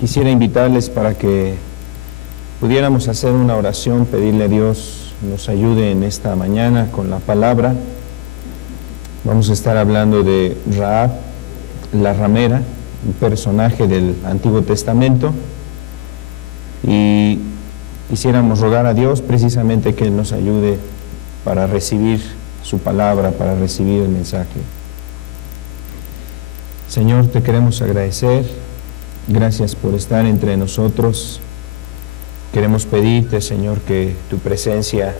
Quisiera invitarles para que pudiéramos hacer una oración, pedirle a Dios nos ayude en esta mañana con la palabra. Vamos a estar hablando de Rahab, la ramera, un personaje del Antiguo Testamento, y quisiéramos rogar a Dios precisamente que Él nos ayude para recibir su palabra, para recibir el mensaje. Señor, te queremos agradecer. Gracias por estar entre nosotros. Queremos pedirte, Señor, que tu presencia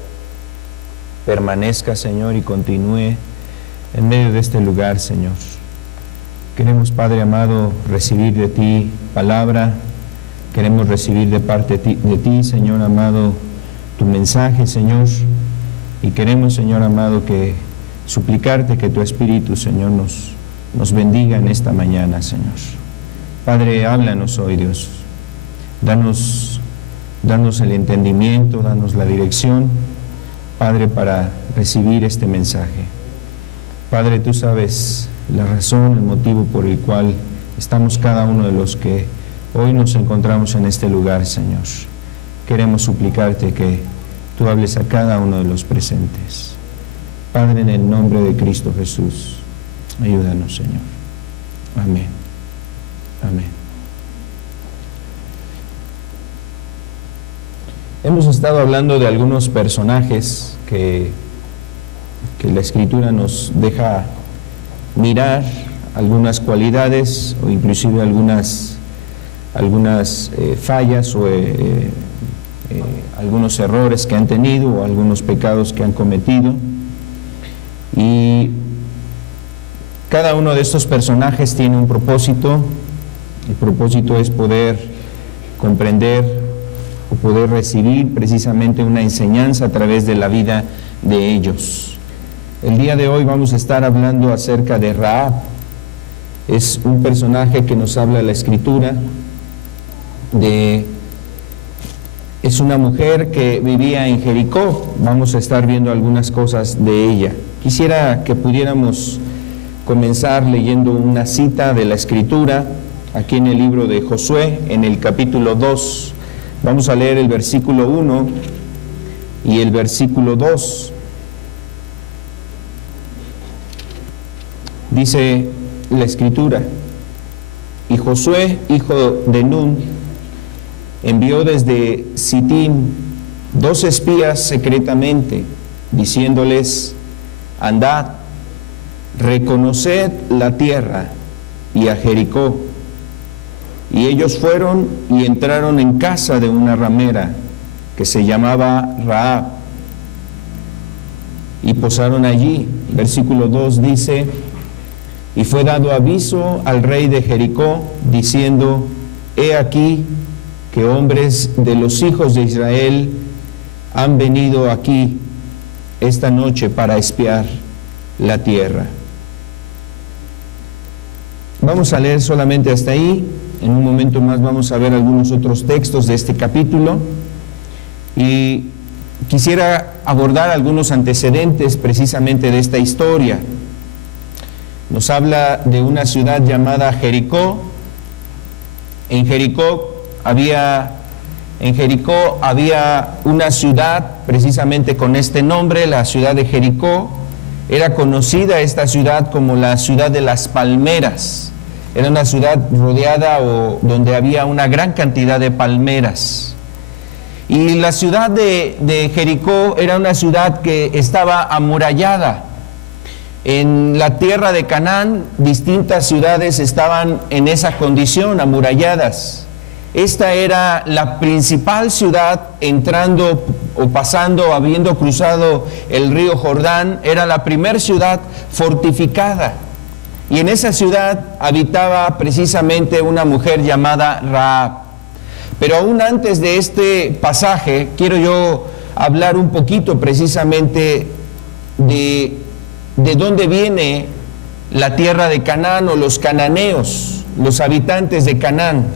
permanezca, Señor, y continúe en medio de este lugar, Señor. Queremos, Padre amado, recibir de ti palabra. Queremos recibir de parte de ti, Señor amado, tu mensaje, Señor. Y queremos, Señor amado, que suplicarte que tu Espíritu, Señor, nos bendiga en esta mañana, Señor. Padre, háblanos hoy, Dios. Danos el entendimiento, danos la dirección, Padre, para recibir este mensaje. Padre, tú sabes la razón, el motivo por el cual estamos cada uno de los que hoy nos encontramos en este lugar, Señor. Queremos suplicarte que tú hables a cada uno de los presentes. Padre, en el nombre de Cristo Jesús, ayúdanos, Señor. Amén. Amén. Hemos estado hablando de algunos personajes que la Escritura nos deja mirar, algunas cualidades o inclusive algunas fallas o algunos errores que han tenido o algunos pecados que han cometido. Y cada uno de estos personajes tiene un propósito. El propósito es poder comprender o poder recibir precisamente una enseñanza a través de la vida de ellos. El día de hoy vamos a estar hablando acerca de Rahab. Es un personaje que nos habla la Escritura es una mujer que vivía en Jericó. Vamos a estar viendo algunas cosas de ella. Quisiera que pudiéramos comenzar leyendo una cita de la Escritura aquí en el libro de Josué, en el capítulo 2. Vamos a leer el versículo 1 y el versículo 2. Dice la Escritura: y Josué, hijo de Nun, envió desde Sitín 2 espías secretamente, diciéndoles: andad, reconoced la tierra y a Jericó. Y ellos fueron y entraron en casa de una ramera que se llamaba Rahab, y posaron allí. Versículo 2 dice: y fue dado aviso al rey de Jericó, diciendo: he aquí que hombres de los hijos de Israel han venido aquí esta noche para espiar la tierra. Vamos a leer solamente hasta ahí. En un momento más vamos a ver algunos otros textos de este capítulo, y quisiera abordar algunos antecedentes precisamente de esta historia. Nos habla de una ciudad llamada Jericó. En Jericó había una ciudad precisamente con este nombre, la ciudad de Jericó. Era conocida esta ciudad como la ciudad de las palmeras. Era una ciudad rodeada o donde había una gran cantidad de palmeras. Y la ciudad de Jericó era una ciudad que estaba amurallada. En la tierra de Canaán, distintas ciudades estaban en esa condición, amuralladas. Esta era la principal ciudad entrando o pasando, habiendo cruzado el río Jordán. Era la primera ciudad fortificada. Y en esa ciudad habitaba precisamente una mujer llamada Rahab. Pero aún antes de este pasaje, quiero yo hablar un poquito precisamente de dónde viene la tierra de Canaán o los cananeos, los habitantes de Canaán.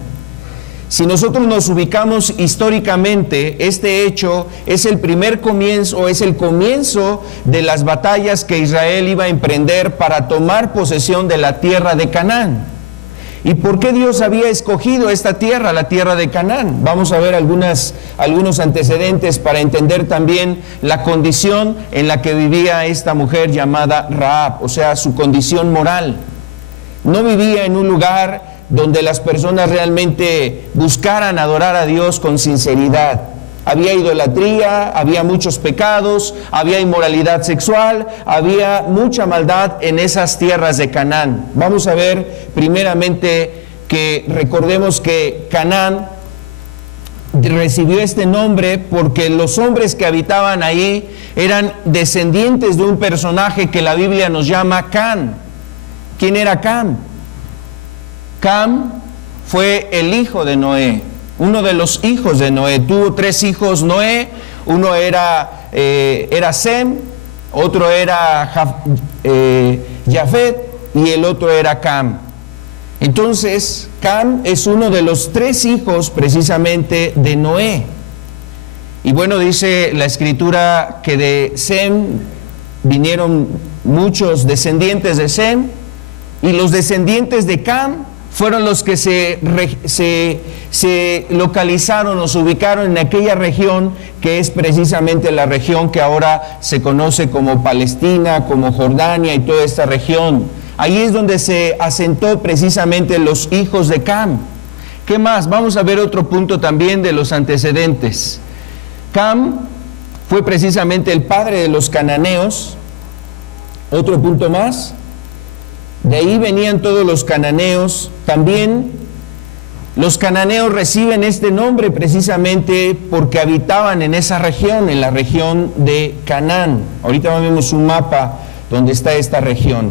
Si nosotros nos ubicamos históricamente, este hecho es el primer comienzo, es el comienzo de las batallas que Israel iba a emprender para tomar posesión de la tierra de Canaán. ¿Y por qué Dios había escogido esta tierra, la tierra de Canaán? Vamos a ver algunos antecedentes para entender también la condición en la que vivía esta mujer llamada Rahab, o sea, su condición moral. No vivía en un lugar donde las personas realmente buscaran adorar a Dios con sinceridad. Había idolatría, había muchos pecados, había inmoralidad sexual, había mucha maldad en esas tierras de Canaán. Vamos a ver primeramente que recordemos que Canaán recibió este nombre porque los hombres que habitaban ahí eran descendientes de un personaje que la Biblia nos llama Cam. ¿Quién era Cam? Cam fue el hijo de Noé. Uno de los hijos de Noé. Tuvo 3 hijos Noé. Uno era Sem, otro era Jafet y el otro era Cam. Entonces, Cam es uno de los 3 hijos precisamente de Noé. Y bueno, dice la Escritura que de Sem vinieron muchos descendientes de Sem, y los descendientes de Cam fueron los que se localizaron o se ubicaron en aquella región que es precisamente la región que ahora se conoce como Palestina, como Jordania y toda esta región. Ahí es donde se asentó precisamente los hijos de Cam. ¿Qué más? Vamos a ver otro punto también de los antecedentes. Cam fue precisamente el padre de los cananeos. Otro punto más. De ahí venían todos los cananeos. También los cananeos reciben este nombre precisamente porque habitaban en esa región, en la región de Canaán. Ahorita vemos un mapa donde está esta región.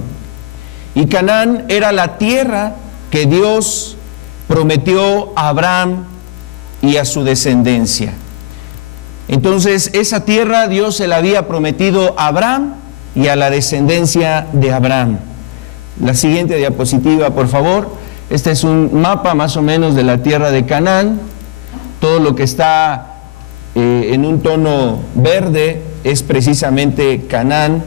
Y Canaán era la tierra que Dios prometió a Abraham y a su descendencia. Entonces, esa tierra Dios se la había prometido a Abraham y a la descendencia de Abraham. La siguiente diapositiva, por favor. Este es un mapa más o menos de la tierra de Canaán. Todo lo que está en un tono verde es precisamente Canaán.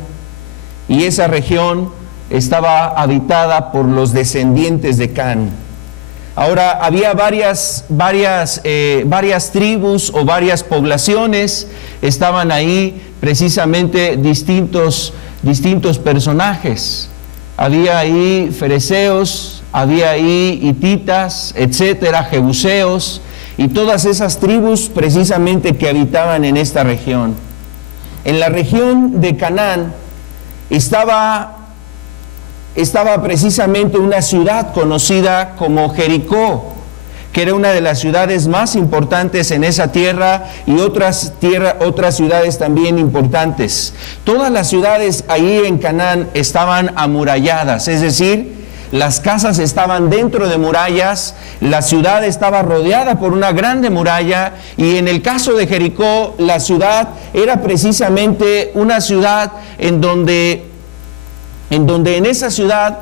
Y esa región estaba habitada por los descendientes de Cam. Ahora, había varias tribus o varias poblaciones. Estaban ahí precisamente distintos personajes. Había ahí fereceos, había ahí hititas, etcétera, jebuseos, y todas esas tribus precisamente que habitaban en esta región. En la región de Canaán estaba precisamente una ciudad conocida como Jericó, que era una de las ciudades más importantes en esa tierra, y otras ciudades también importantes. Todas las ciudades ahí en Canaán estaban amuralladas, es decir, las casas estaban dentro de murallas, la ciudad estaba rodeada por una grande muralla, y en el caso de Jericó, la ciudad era precisamente una ciudad en donde en esa ciudad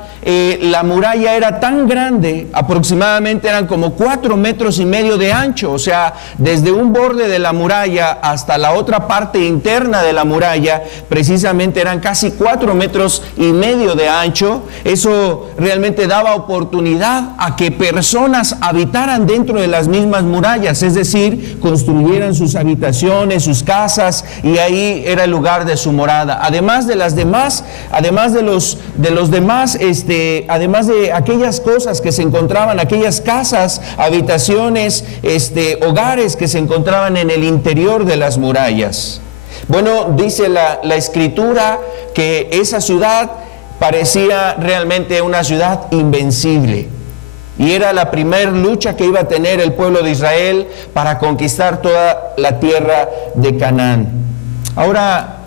la muralla era tan grande, aproximadamente eran como 4,5 metros de ancho, o sea, desde un borde de la muralla hasta la otra parte interna de la muralla, precisamente eran casi 4,5 metros de ancho. Eso realmente daba oportunidad a que personas habitaran dentro de las mismas murallas, es decir, construyeran sus habitaciones, sus casas, y ahí era el lugar de su morada. Además de aquellas cosas que se encontraban, aquellas casas, habitaciones, hogares que se encontraban en el interior de las murallas. Bueno, dice la Escritura que esa ciudad parecía realmente una ciudad invencible, y era la primera lucha que iba a tener el pueblo de Israel para conquistar toda la tierra de Canaán. Ahora,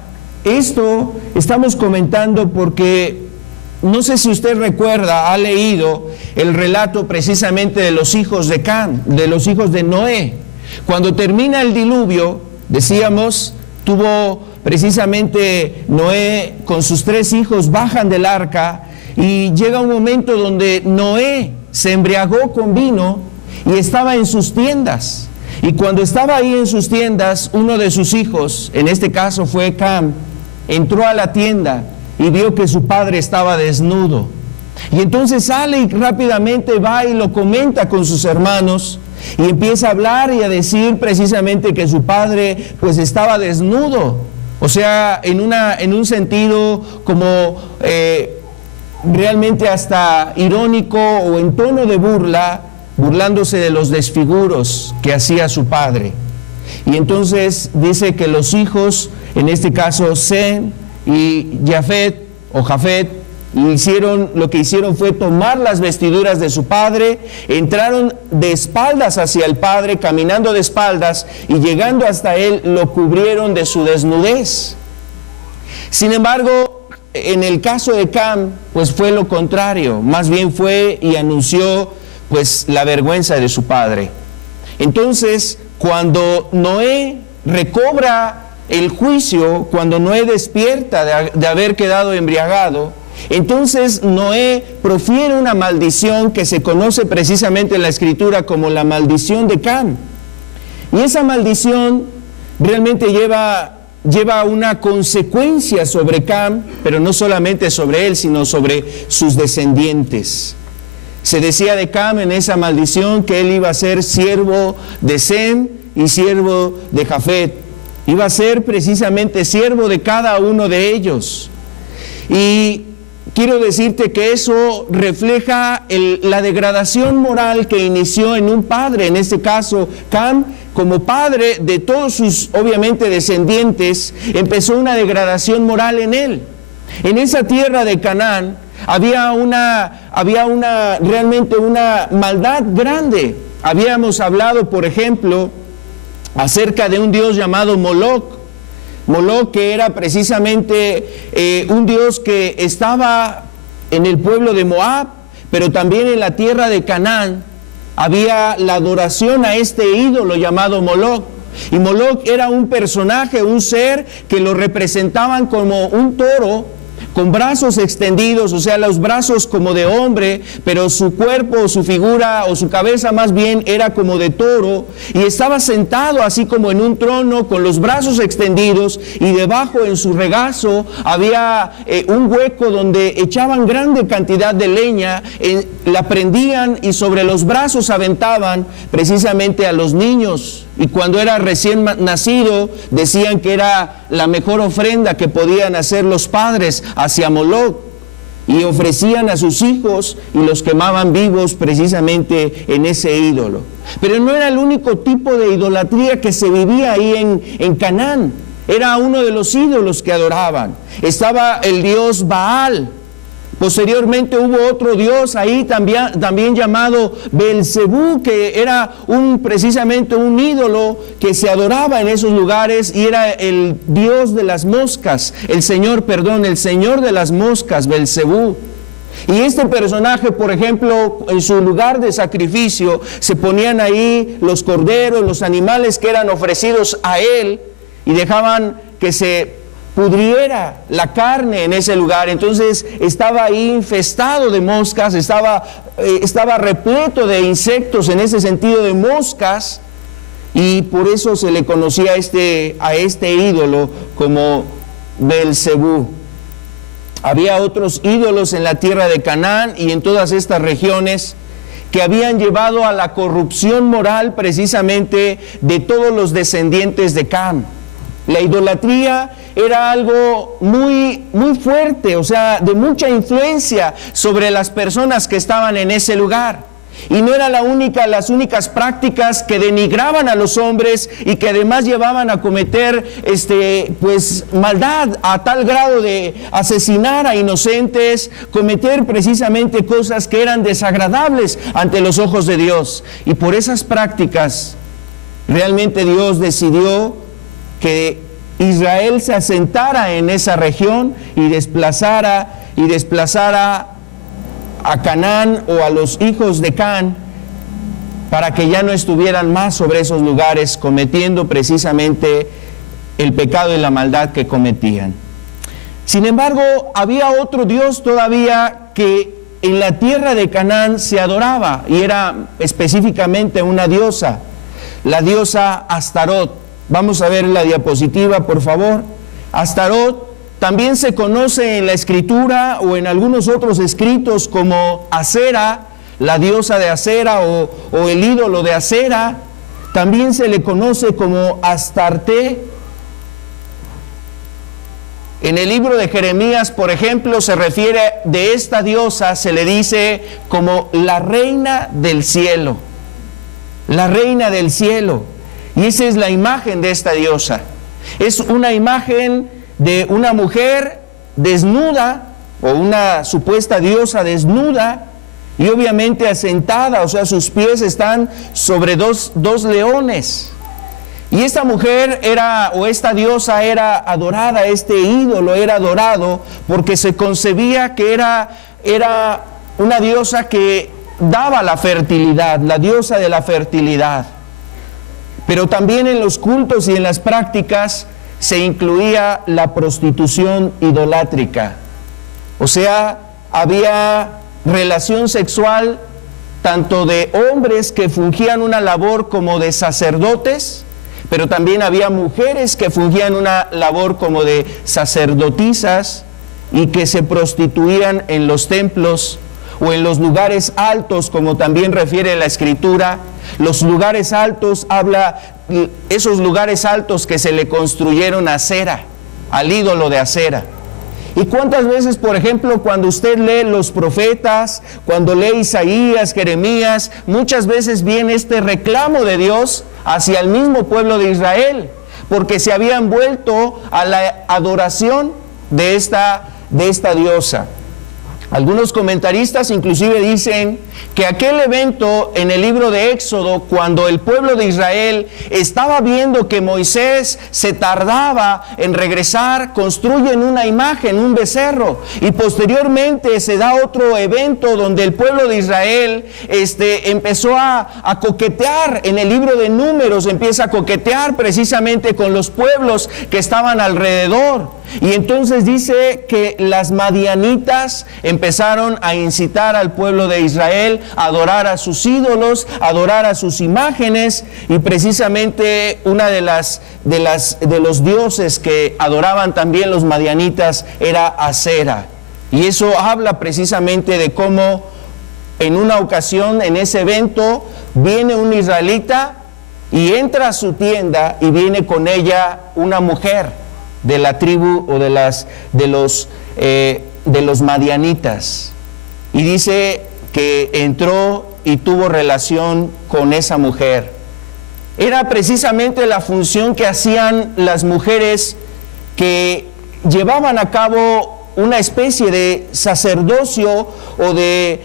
esto estamos comentando porque no sé si usted recuerda, ha leído el relato precisamente de los hijos de Cam, de los hijos de Noé. Cuando termina el diluvio, decíamos, tuvo precisamente Noé con sus 3 hijos, bajan del arca, y llega un momento donde Noé se embriagó con vino y estaba en sus tiendas. Y cuando estaba ahí en sus tiendas, uno de sus hijos, en este caso fue Cam, entró a la tienda y vio que su padre estaba desnudo. Y entonces sale y rápidamente va y lo comenta con sus hermanos y empieza a hablar y a decir precisamente que su padre pues estaba desnudo. O sea, en un sentido como realmente hasta irónico o en tono de burla, burlándose de los desfiguros que hacía su padre. Y entonces dice que los hijos, en este caso Sem y Jafet, lo que hicieron fue tomar las vestiduras de su padre, entraron de espaldas hacia el padre, caminando de espaldas, y llegando hasta él, lo cubrieron de su desnudez. Sin embargo, en el caso de Cam, pues fue lo contrario, más bien fue y anunció pues la vergüenza de su padre. Entonces, cuando Noé recobra el juicio, cuando Noé despierta de haber quedado embriagado, entonces Noé profiere una maldición que se conoce precisamente en la Escritura como la maldición de Cam. Y esa maldición realmente lleva una consecuencia sobre Cam, pero no solamente sobre él, sino sobre sus descendientes. Se decía de Cam en esa maldición que él iba a ser siervo de Sem y siervo de Jafet. Iba a ser precisamente siervo de cada uno de ellos. Y quiero decirte que eso refleja la degradación moral que inició en un padre, en este caso Cam, como padre de todos sus, obviamente, descendientes, empezó una degradación moral en él. En esa tierra de Canaán había realmente una maldad grande. Habíamos hablado, por ejemplo, acerca de un dios llamado Moloc. Moloc, que era precisamente un dios que estaba en el pueblo de Moab, pero también en la tierra de Canaán había la adoración a este ídolo llamado Moloc. Y Moloc era un personaje, un ser que lo representaban como un toro con brazos extendidos, o sea, los brazos como de hombre, pero su cuerpo, su figura o su cabeza más bien era como de toro, y estaba sentado así como en un trono con los brazos extendidos, y debajo en su regazo había un hueco donde echaban grande cantidad de leña, la prendían y sobre los brazos aventaban precisamente a los niños. Y cuando era recién nacido, decían que era la mejor ofrenda que podían hacer los padres hacia Moloc. Y ofrecían a sus hijos y los quemaban vivos precisamente en ese ídolo. Pero no era el único tipo de idolatría que se vivía ahí en Canaán. Era uno de los ídolos que adoraban. Estaba el dios Baal. Posteriormente hubo otro dios ahí también llamado Belcebú, que era precisamente un ídolo que se adoraba en esos lugares, y era el dios de las moscas, el señor de las moscas, Belcebú. Y este personaje, por ejemplo, en su lugar de sacrificio, se ponían ahí los corderos, los animales que eran ofrecidos a él, y dejaban que se pudriera la carne en ese lugar. Entonces estaba ahí infestado de moscas, estaba repleto de insectos, en ese sentido de moscas, y por eso se le conocía a este ídolo como Belcebú. Había otros ídolos en la tierra de Canaán y en todas estas regiones que habían llevado a la corrupción moral precisamente de todos los descendientes de Cam. La idolatría era algo muy, muy fuerte, o sea, de mucha influencia sobre las personas que estaban en ese lugar. Y no era las únicas prácticas que denigraban a los hombres y que además llevaban a cometer maldad a tal grado de asesinar a inocentes, cometer precisamente cosas que eran desagradables ante los ojos de Dios. Y por esas prácticas, realmente Dios decidió que Israel se asentara en esa región y desplazara a Canaán o a los hijos de Can, para que ya no estuvieran más sobre esos lugares cometiendo precisamente el pecado y la maldad que cometían. Sin embargo, había otro Dios todavía que en la tierra de Canaán se adoraba, y era específicamente una diosa, la diosa Astarot. Vamos a ver la diapositiva, por favor. Astarot también se conoce en la Escritura o en algunos otros escritos como Acera, la diosa de Acera o el ídolo de Acera. También se le conoce como Astarte. En el libro de Jeremías, por ejemplo, se refiere de esta diosa, se le dice como la reina del cielo. La reina del cielo. Y esa es la imagen de esta diosa. Es una imagen de una mujer desnuda, o una supuesta diosa desnuda, y obviamente asentada, o sea, sus pies están sobre dos leones. Y esta mujer era, o esta diosa era adorada, este ídolo era adorado, porque se concebía que era una diosa que daba la fertilidad, la diosa de la fertilidad. Pero también en los cultos y en las prácticas se incluía la prostitución idolátrica. O sea, había relación sexual tanto de hombres que fungían una labor como de sacerdotes, pero también había mujeres que fungían una labor como de sacerdotisas y que se prostituían en los templos o en los lugares altos, como también refiere la Escritura. Los lugares altos habla, esos lugares altos que se le construyeron a Acera, al ídolo de Acera. ¿Y cuántas veces, por ejemplo, cuando usted lee los profetas, cuando lee Isaías, Jeremías, muchas veces viene este reclamo de Dios hacia el mismo pueblo de Israel, porque se habían vuelto a la adoración de esta diosa? Algunos comentaristas inclusive dicen que aquel evento en el libro de Éxodo, cuando el pueblo de Israel estaba viendo que Moisés se tardaba en regresar, construyen una imagen, un becerro, y posteriormente se da otro evento donde el pueblo de Israel empezó a coquetear. En el libro de Números empieza a coquetear precisamente con los pueblos que estaban alrededor. Y entonces dice que las madianitas empezaron a incitar al pueblo de Israel a adorar a sus ídolos, a adorar a sus imágenes, y precisamente una de los dioses que adoraban también los madianitas era Acera. Y eso habla precisamente de cómo en una ocasión, en ese evento, viene un israelita y entra a su tienda y viene con ella una mujer de la tribu o de los madianitas, y dice que entró y tuvo relación con esa mujer. Era precisamente la función que hacían las mujeres que llevaban a cabo una especie de sacerdocio o de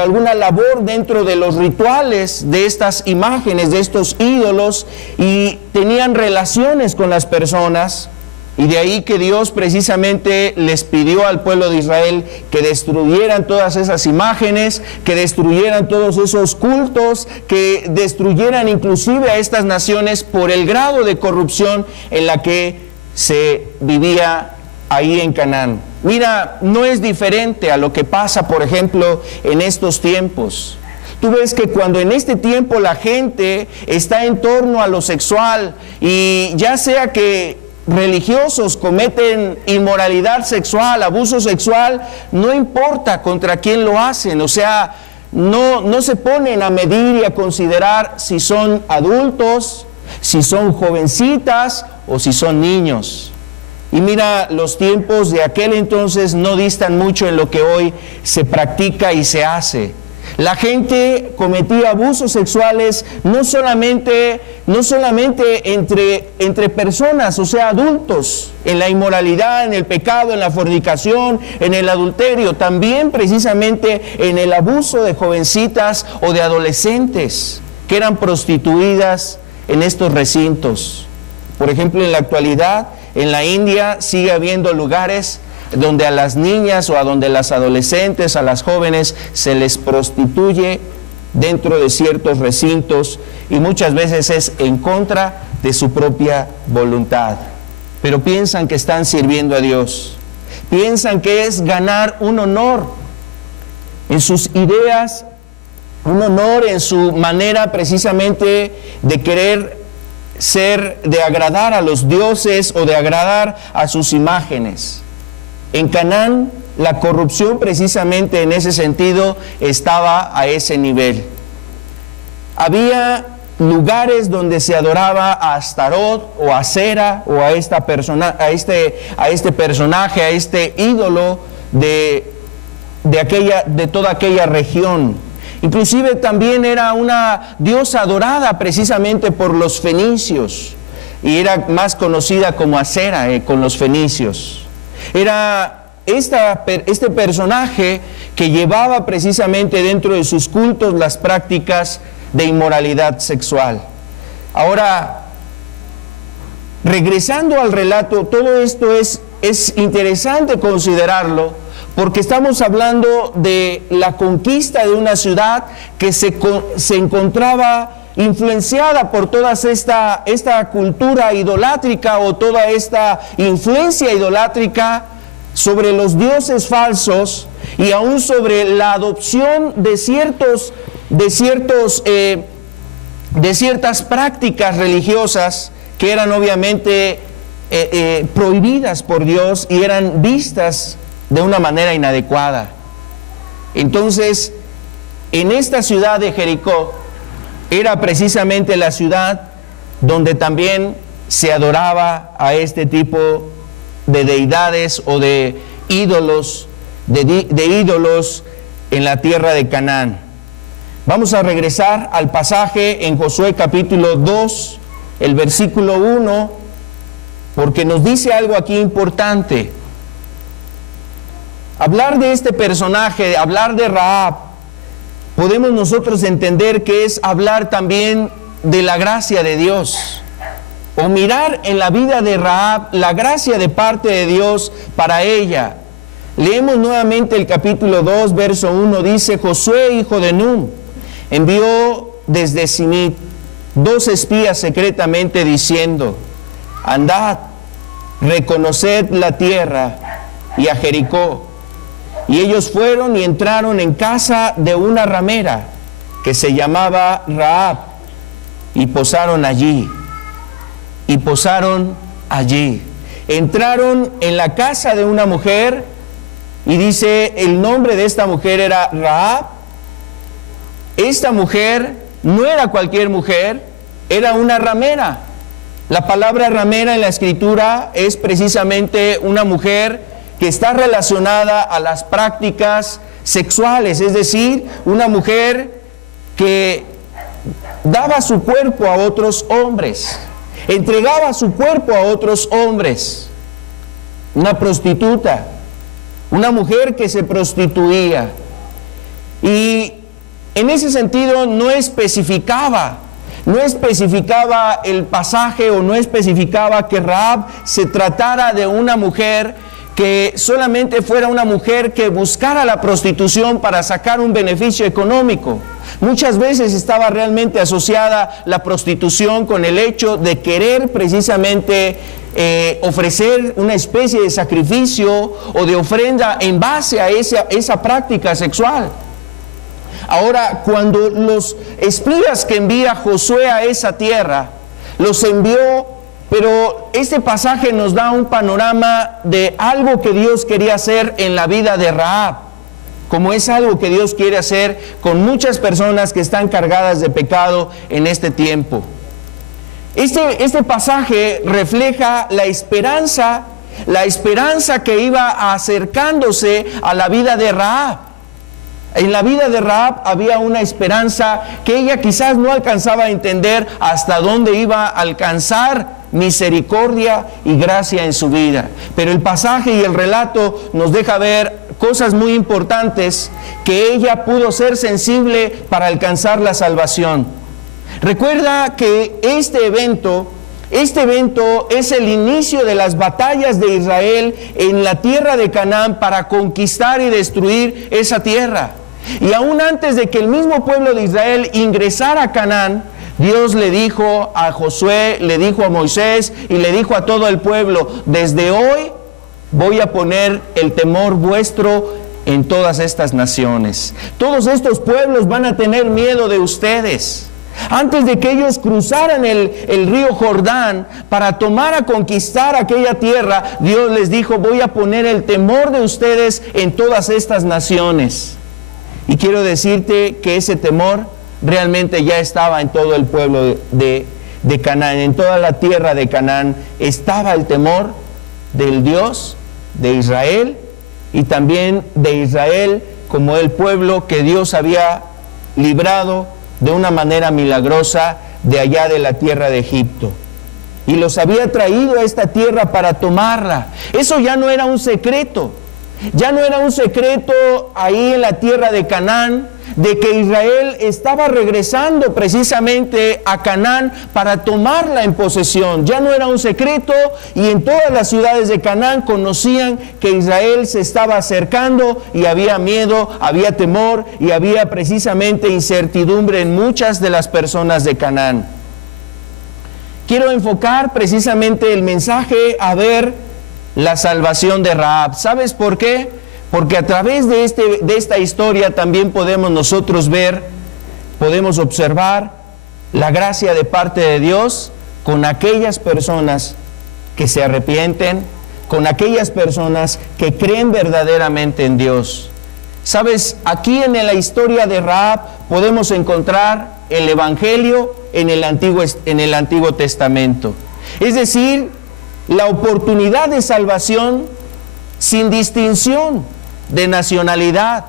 alguna labor dentro de los rituales de estas imágenes, de estos ídolos, y tenían relaciones con las personas. Y de ahí que Dios precisamente les pidió al pueblo de Israel que destruyeran todas esas imágenes, que destruyeran todos esos cultos, que destruyeran inclusive a estas naciones por el grado de corrupción en la que se vivía ahí en Canaán. Mira, no es diferente a lo que pasa, por ejemplo, en estos tiempos. Tú ves que cuando en este tiempo la gente está en torno a lo sexual, y ya sea que religiosos cometen inmoralidad sexual, abuso sexual, no importa contra quién lo hacen, o sea, no se ponen a medir y a considerar si son adultos, si son jovencitas o si son niños. Y mira, los tiempos de aquel entonces no distan mucho en lo que hoy se practica y se hace. La gente cometía abusos sexuales no solamente entre personas, o sea, adultos, en la inmoralidad, en el pecado, en la fornicación, en el adulterio, también precisamente en el abuso de jovencitas o de adolescentes que eran prostituidas en estos recintos. Por ejemplo, en la actualidad, en la India sigue habiendo lugares donde a las niñas o a donde las adolescentes, a las jóvenes, se les prostituye dentro de ciertos recintos, y muchas veces es en contra de su propia voluntad. Pero piensan que están sirviendo a Dios, piensan que es ganar un honor en sus ideas, un honor en su manera precisamente de querer de agradar a los dioses o de agradar a sus imágenes. En Canaán, la corrupción precisamente en ese sentido estaba a ese nivel. Había lugares donde se adoraba a Astarot o a Sera o a este personaje, a este ídolo de toda aquella región. Inclusive también era una diosa adorada precisamente por los fenicios y era más conocida como Asera con los fenicios. Era este personaje que llevaba precisamente dentro de sus cultos las prácticas de inmoralidad sexual. Ahora, regresando al relato, todo esto es interesante considerarlo, porque estamos hablando de la conquista de una ciudad que se encontraba influenciada por toda esta cultura idolátrica o toda esta influencia idolátrica sobre los dioses falsos y aún sobre la adopción de ciertas prácticas religiosas que eran obviamente prohibidas por Dios y eran vistas de una manera inadecuada. Entonces, en esta ciudad de Jericó, era precisamente la ciudad donde también se adoraba a este tipo de deidades o de ídolos, de ídolos en la tierra de Canaán. Vamos a regresar al pasaje en Josué capítulo 2, el versículo 1, porque nos dice algo aquí importante. Hablar de este personaje, hablar de Rahab, podemos nosotros entender que es hablar también de la gracia de Dios, o mirar en la vida de Rahab la gracia de parte de Dios para ella. Leemos nuevamente el capítulo 2, verso 1, dice: Josué, hijo de Nun, envió desde Simit 2 espías secretamente diciendo: andad, reconoced la tierra y a Jericó. Y ellos fueron y entraron en casa de una ramera que se llamaba Rahab y posaron allí. Entraron en la casa de una mujer y dice el nombre de esta mujer era Rahab. Esta mujer no era cualquier mujer, era una ramera. La palabra ramera en la Escritura es precisamente una mujer que está relacionada a las prácticas sexuales, es decir, una mujer que daba su cuerpo a otros hombres, entregaba su cuerpo a otros hombres, una prostituta, una mujer que se prostituía. Y en ese sentido no especificaba el pasaje o no especificaba que Rahab se tratara de una mujer que solamente fuera una mujer que buscara la prostitución para sacar un beneficio económico. Muchas veces estaba realmente asociada la prostitución con el hecho de querer precisamente ofrecer una especie de sacrificio o de ofrenda en base a esa práctica sexual. Ahora, cuando los espías que envía Josué a esa tierra, los envió. Pero este pasaje nos da un panorama de algo que Dios quería hacer en la vida de Rahab, como es algo que Dios quiere hacer con muchas personas que están cargadas de pecado en este tiempo. Este pasaje refleja la esperanza que iba acercándose a la vida de Rahab. En la vida de Rahab había una esperanza que ella quizás no alcanzaba a entender hasta dónde iba a alcanzar misericordia y gracia en su vida. Pero el pasaje y el relato nos deja ver cosas muy importantes que ella pudo ser sensible para alcanzar la salvación. Recuerda que este evento es el inicio de las batallas de Israel en la tierra de Canaán para conquistar y destruir esa tierra. Y aún antes de que el mismo pueblo de Israel ingresara a Canaán, Dios le dijo a Josué, le dijo a Moisés y le dijo a todo el pueblo: desde hoy voy a poner el temor vuestro en todas estas naciones. Todos estos pueblos van a tener miedo de ustedes. Antes de que ellos cruzaran el río Jordán para tomar a conquistar aquella tierra, Dios les dijo: voy a poner el temor de ustedes en todas estas naciones. Y quiero decirte que ese temor realmente ya estaba en todo el pueblo de Canaán, en toda la tierra de Canaán estaba el temor del Dios de Israel, y también de Israel como el pueblo que Dios había librado de una manera milagrosa de allá de la tierra de Egipto. Y los había traído a esta tierra para tomarla. Eso ya no era un secreto. Ya no era un secreto ahí en la tierra de Canaán, de que Israel estaba regresando precisamente a Canaán para tomarla en posesión. Ya no era un secreto, y en todas las ciudades de Canaán conocían que Israel se estaba acercando, y había miedo, había temor y había precisamente incertidumbre en muchas de las personas de Canaán. Quiero enfocar precisamente el mensaje a ver la salvación de Rahab. ¿Sabes por qué? Porque a través de esta historia también podemos nosotros ver, podemos observar la gracia de parte de Dios con aquellas personas que se arrepienten, con aquellas personas que creen verdaderamente en Dios. ¿Sabes? Aquí en la historia de Rahab podemos encontrar el Evangelio en el Antiguo Testamento. Es decir, la oportunidad de salvación sin distinción de nacionalidad,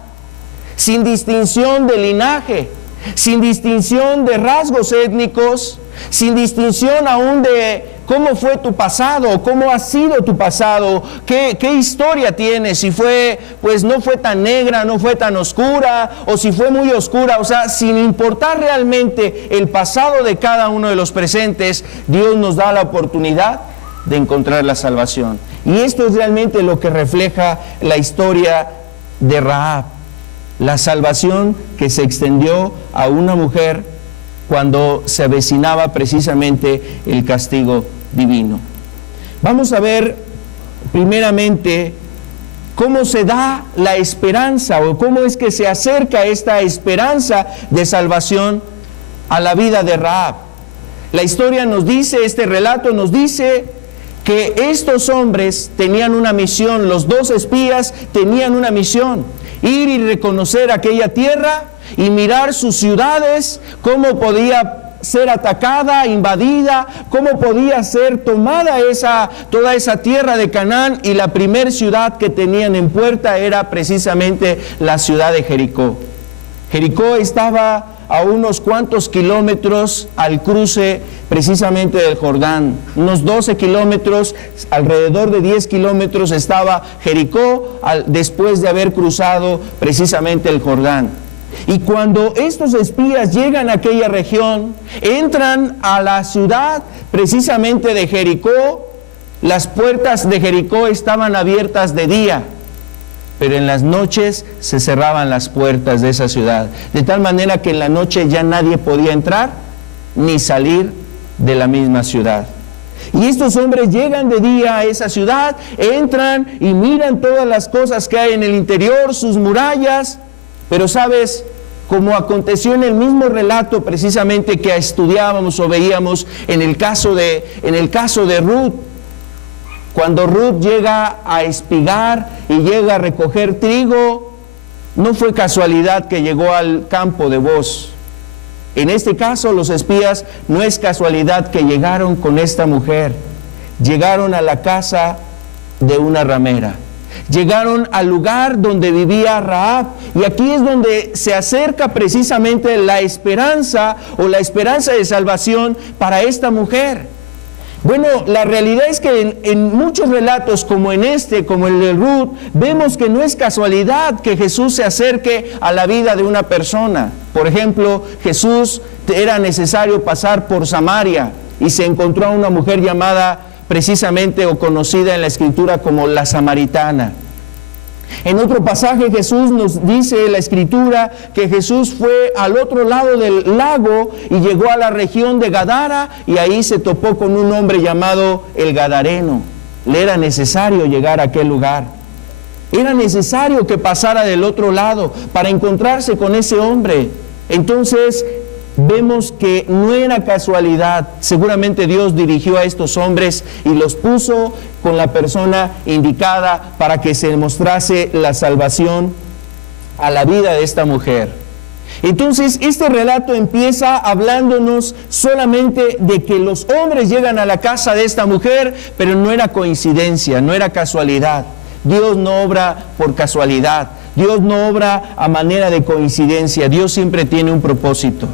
sin distinción de linaje, sin distinción de rasgos étnicos, sin distinción aún de cómo fue tu pasado, cómo ha sido tu pasado, qué historia tienes, si fue, pues no fue tan negra, no fue tan oscura, o si fue muy oscura. O sea, sin importar realmente el pasado de cada uno de los presentes, Dios nos da la oportunidad de encontrar la salvación. Y esto es realmente lo que refleja la historia de Rahab, la salvación que se extendió a una mujer cuando se avecinaba precisamente el castigo divino. Vamos a ver primeramente cómo se da la esperanza, o cómo es que se acerca esta esperanza de salvación a la vida de Rahab. La historia nos dice, este relato nos dice que estos hombres tenían una misión, los dos espías tenían una misión: ir y reconocer aquella tierra y mirar sus ciudades, cómo podía ser atacada, invadida, cómo podía ser tomada toda esa tierra de Canaán. Y la primer ciudad que tenían en puerta era precisamente la ciudad de Jericó. Jericó estaba a unos cuantos kilómetros al cruce precisamente del Jordán, unos 12 kilómetros, alrededor de 10 kilómetros estaba Jericó después de haber cruzado precisamente el Jordán. Y cuando estos espías llegan a aquella región, entran a la ciudad precisamente de Jericó. Las puertas de Jericó estaban abiertas de día, pero en las noches se cerraban las puertas de esa ciudad, de tal manera que en la noche ya nadie podía entrar ni salir de la misma ciudad. Y estos hombres llegan de día a esa ciudad, entran y miran todas las cosas que hay en el interior, sus murallas. Pero sabes, como aconteció en el mismo relato precisamente que estudiábamos o veíamos en el caso de Ruth, cuando Ruth llega a espigar y llega a recoger trigo, no fue casualidad que llegó al campo de Booz. En este caso, los espías, no es casualidad que llegaron con esta mujer. Llegaron a la casa de una ramera. Llegaron al lugar donde vivía Rahab. Y aquí es donde se acerca precisamente la esperanza, o la esperanza de salvación para esta mujer. Bueno, la realidad es que en muchos relatos, como en como el de Ruth, vemos que no es casualidad que Jesús se acerque a la vida de una persona. Por ejemplo, Jesús era necesario pasar por Samaria y se encontró a una mujer llamada precisamente o conocida en la Escritura como la Samaritana. En otro pasaje Jesús nos dice la Escritura que Jesús fue al otro lado del lago y llegó a la región de Gadara, y ahí se topó con un hombre llamado el Gadareno. Le era necesario llegar a aquel lugar. Era necesario que pasara del otro lado para encontrarse con ese hombre. Entonces vemos que no era casualidad. Seguramente Dios dirigió a estos hombres y los puso con la persona indicada para que se mostrase la salvación a la vida de esta mujer. Entonces, este relato empieza hablándonos solamente de que los hombres llegan a la casa de esta mujer, pero no era coincidencia, no era casualidad. Dios no obra por casualidad, Dios no obra a manera de coincidencia, Dios siempre tiene un propósito.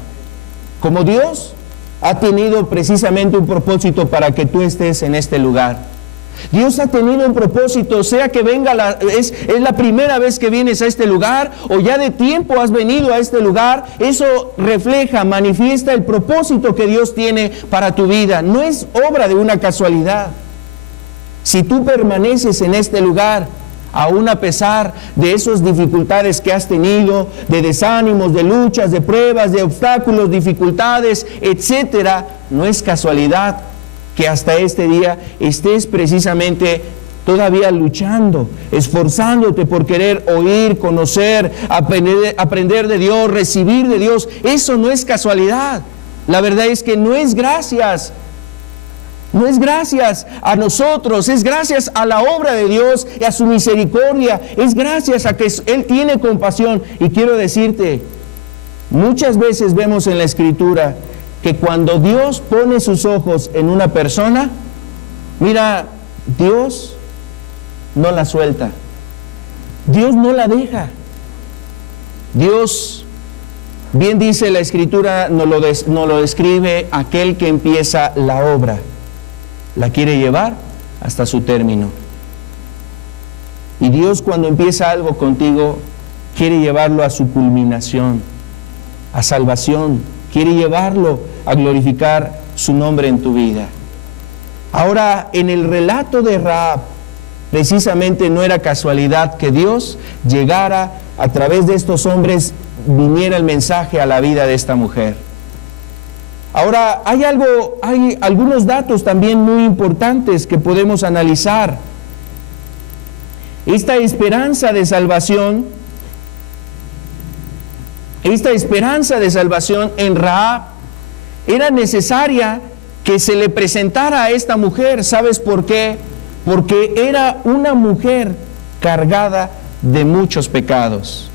Como Dios ha tenido precisamente un propósito para que tú estés en este lugar. Dios ha tenido un propósito, sea que venga es la primera vez que vienes a este lugar o ya de tiempo has venido a este lugar, eso refleja, manifiesta el propósito que Dios tiene para tu vida. No es obra de una casualidad. Si tú permaneces en este lugar, aún a pesar de esas dificultades que has tenido, de desánimos, de luchas, de pruebas, de obstáculos, dificultades, etcétera, no es casualidad que hasta este día estés precisamente todavía luchando, esforzándote por querer oír, conocer, aprender de Dios, recibir de Dios. Eso no es casualidad. La verdad es que no es gracias. No es gracias a nosotros, es gracias a la obra de Dios y a su misericordia, es gracias a que Él tiene compasión. Y quiero decirte, muchas veces vemos en la Escritura que cuando Dios pone sus ojos en una persona, mira, Dios no la suelta, Dios no la deja. Dios, bien dice la Escritura, nos lo describe, aquel que empieza la obra, la quiere llevar hasta su término. Y Dios, cuando empieza algo contigo, quiere llevarlo a su culminación, a salvación, quiere llevarlo a glorificar su nombre en tu vida. Ahora, en el relato de Rahab, precisamente no era casualidad que Dios llegara a través de estos hombres, viniera el mensaje a la vida de esta mujer. Ahora, hay algunos datos también muy importantes que podemos analizar. Esta esperanza de salvación en Rahab era necesaria que se le presentara a esta mujer. ¿Sabes por qué? Porque era una mujer cargada de muchos pecados.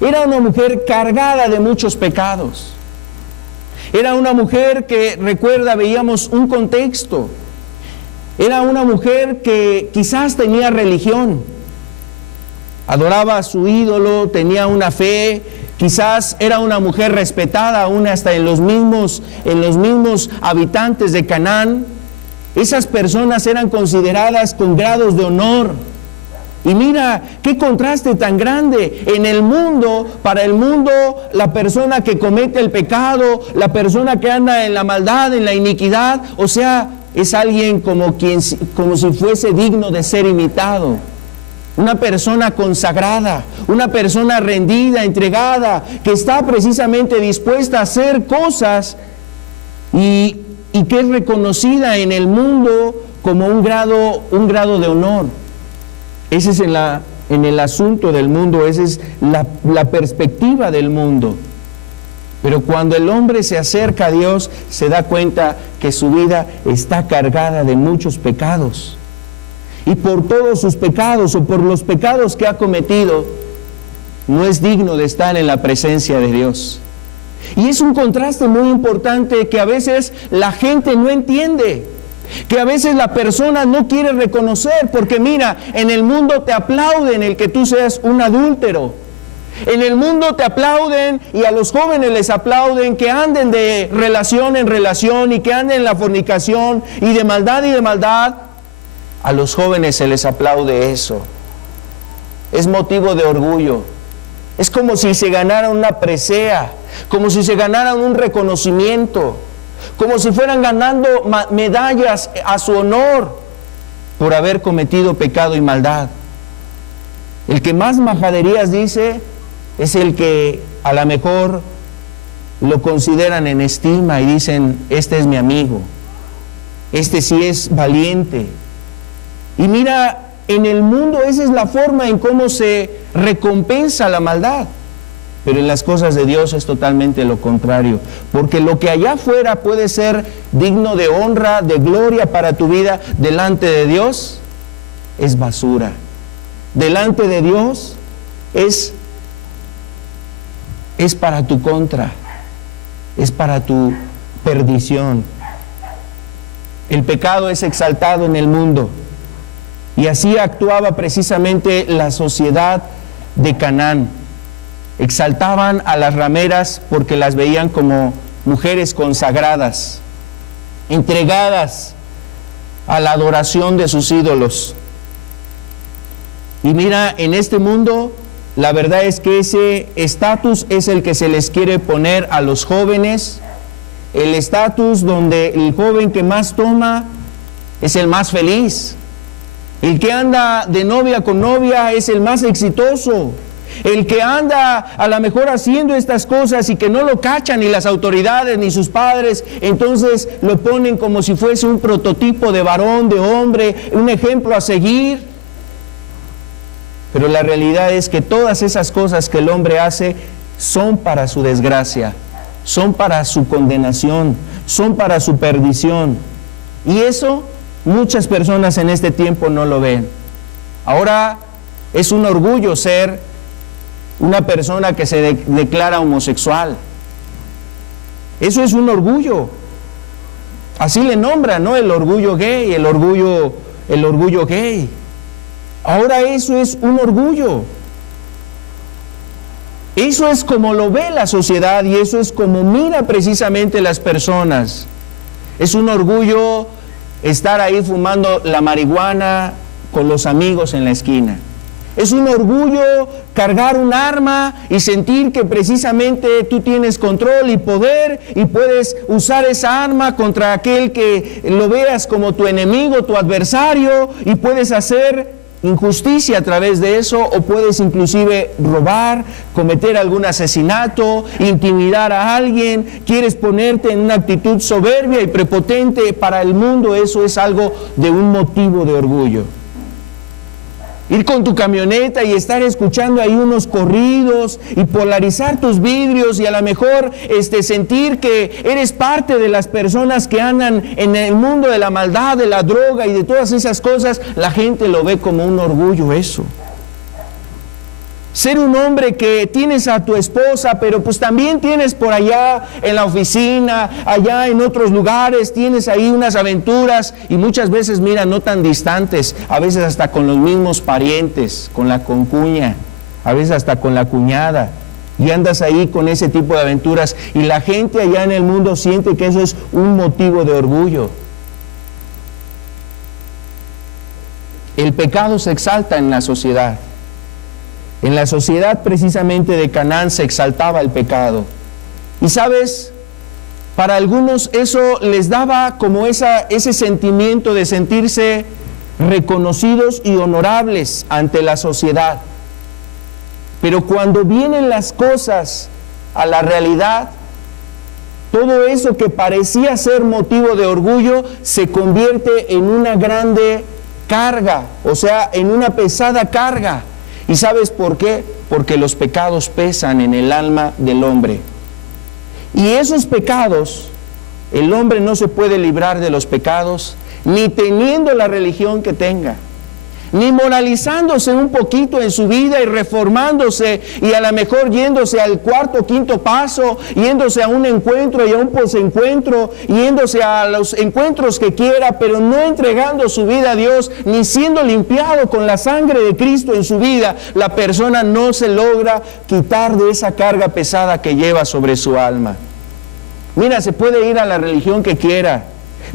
Era una mujer cargada de muchos pecados. Era una mujer que, recuerda, veíamos un contexto. Era una mujer que quizás tenía religión. Adoraba a su ídolo, tenía una fe. Quizás era una mujer respetada aún hasta en los mismos habitantes de Canaán. Esas personas eran consideradas con grados de honor. Y mira, qué contraste tan grande. En el mundo, para el mundo, la persona que comete el pecado, la persona que anda en la maldad, en la iniquidad, o sea, es alguien como si fuese digno de ser imitado. Una persona consagrada, una persona rendida, entregada, que está precisamente dispuesta a hacer cosas y que es reconocida en el mundo como un grado de honor. Ese es en el asunto del mundo, esa es la perspectiva del mundo. Pero cuando el hombre se acerca a Dios, se da cuenta que su vida está cargada de muchos pecados. Y por todos sus pecados o por los pecados que ha cometido, no es digno de estar en la presencia de Dios. Y es un contraste muy importante que a veces la gente no entiende, que a veces la persona no quiere reconocer, porque mira, en el mundo te aplauden el que tú seas un adúltero. En el mundo te aplauden y a los jóvenes les aplauden que anden de relación en relación y que anden en la fornicación y de maldad. A los jóvenes se les aplaude eso. Es motivo de orgullo. Es como si se ganaran una presea, como si se ganaran un reconocimiento, como si fueran ganando medallas a su honor por haber cometido pecado y maldad. El que más majaderías dice es el que a lo mejor lo consideran en estima y dicen, este es mi amigo, este sí es valiente. Y mira, en el mundo esa es la forma en cómo se recompensa la maldad. pero en las cosas de Dios es totalmente lo contrario, porque lo que allá afuera puede ser digno de honra, de gloria para tu vida, delante de Dios es basura. Delante de Dios es para tu contra, es para tu perdición. El pecado es exaltado en el mundo, y así actuaba precisamente la sociedad de Canaán. Exaltaban a las rameras porque las veían como mujeres consagradas, entregadas a la adoración de sus ídolos. Y mira, en este mundo, la verdad es que ese estatus es el que se les quiere poner a los jóvenes, el estatus donde el joven que más toma es el más feliz, el que anda de novia con novia es el más exitoso, el que anda a lo mejor haciendo estas cosas y que no lo cachan ni las autoridades ni sus padres, entonces lo ponen como si fuese un prototipo de varón, de hombre, un ejemplo a seguir. Pero la realidad es que todas esas cosas que el hombre hace son para su desgracia, son para su condenación, son para su perdición. Y eso muchas personas en este tiempo no lo ven. Ahora es un orgullo ser una persona que se declara homosexual. Eso es un orgullo. Así le nombran, ¿no? El orgullo gay, el orgullo gay. Ahora eso es un orgullo. Eso es como lo ve la sociedad y eso es como mira precisamente las personas. Es un orgullo estar ahí fumando la marihuana con los amigos en la esquina. Es un orgullo cargar un arma y sentir que precisamente tú tienes control y poder y puedes usar esa arma contra aquel que lo veas como tu enemigo, tu adversario, y puedes hacer injusticia a través de eso, o puedes inclusive robar, cometer algún asesinato, intimidar a alguien, quieres ponerte en una actitud soberbia y prepotente. Para el mundo eso es algo de un motivo de orgullo. Ir con tu camioneta y estar escuchando ahí unos corridos y polarizar tus vidrios y a lo mejor sentir que eres parte de las personas que andan en el mundo de la maldad, de la droga y de todas esas cosas, la gente lo ve como un orgullo eso. Ser un hombre que tienes a tu esposa, pero pues también tienes por allá en la oficina, allá en otros lugares, tienes ahí unas aventuras y muchas veces, mira, no tan distantes, a veces hasta con los mismos parientes, con la concuña, a veces hasta con la cuñada, y andas ahí con ese tipo de aventuras y la gente allá en el mundo siente que eso es un motivo de orgullo. El pecado se exalta en la sociedad. En la sociedad precisamente de Canaán se exaltaba el pecado. Y sabes, para algunos eso les daba como ese sentimiento de sentirse reconocidos y honorables ante la sociedad. Pero cuando vienen las cosas a la realidad, todo eso que parecía ser motivo de orgullo se convierte en una grande carga, o sea, en una pesada carga. ¿Y sabes por qué? Porque los pecados pesan en el alma del hombre. Y esos pecados, el hombre no se puede librar de los pecados, ni teniendo la religión que tenga, ni moralizándose un poquito en su vida y reformándose y a lo mejor yéndose al cuarto, quinto paso, yéndose a un encuentro y a un posencuentro, yéndose a los encuentros que quiera, pero no entregando su vida a Dios, ni siendo limpiado con la sangre de Cristo en su vida, la persona no se logra quitar de esa carga pesada que lleva sobre su alma. Mira, se puede ir a la religión que quiera,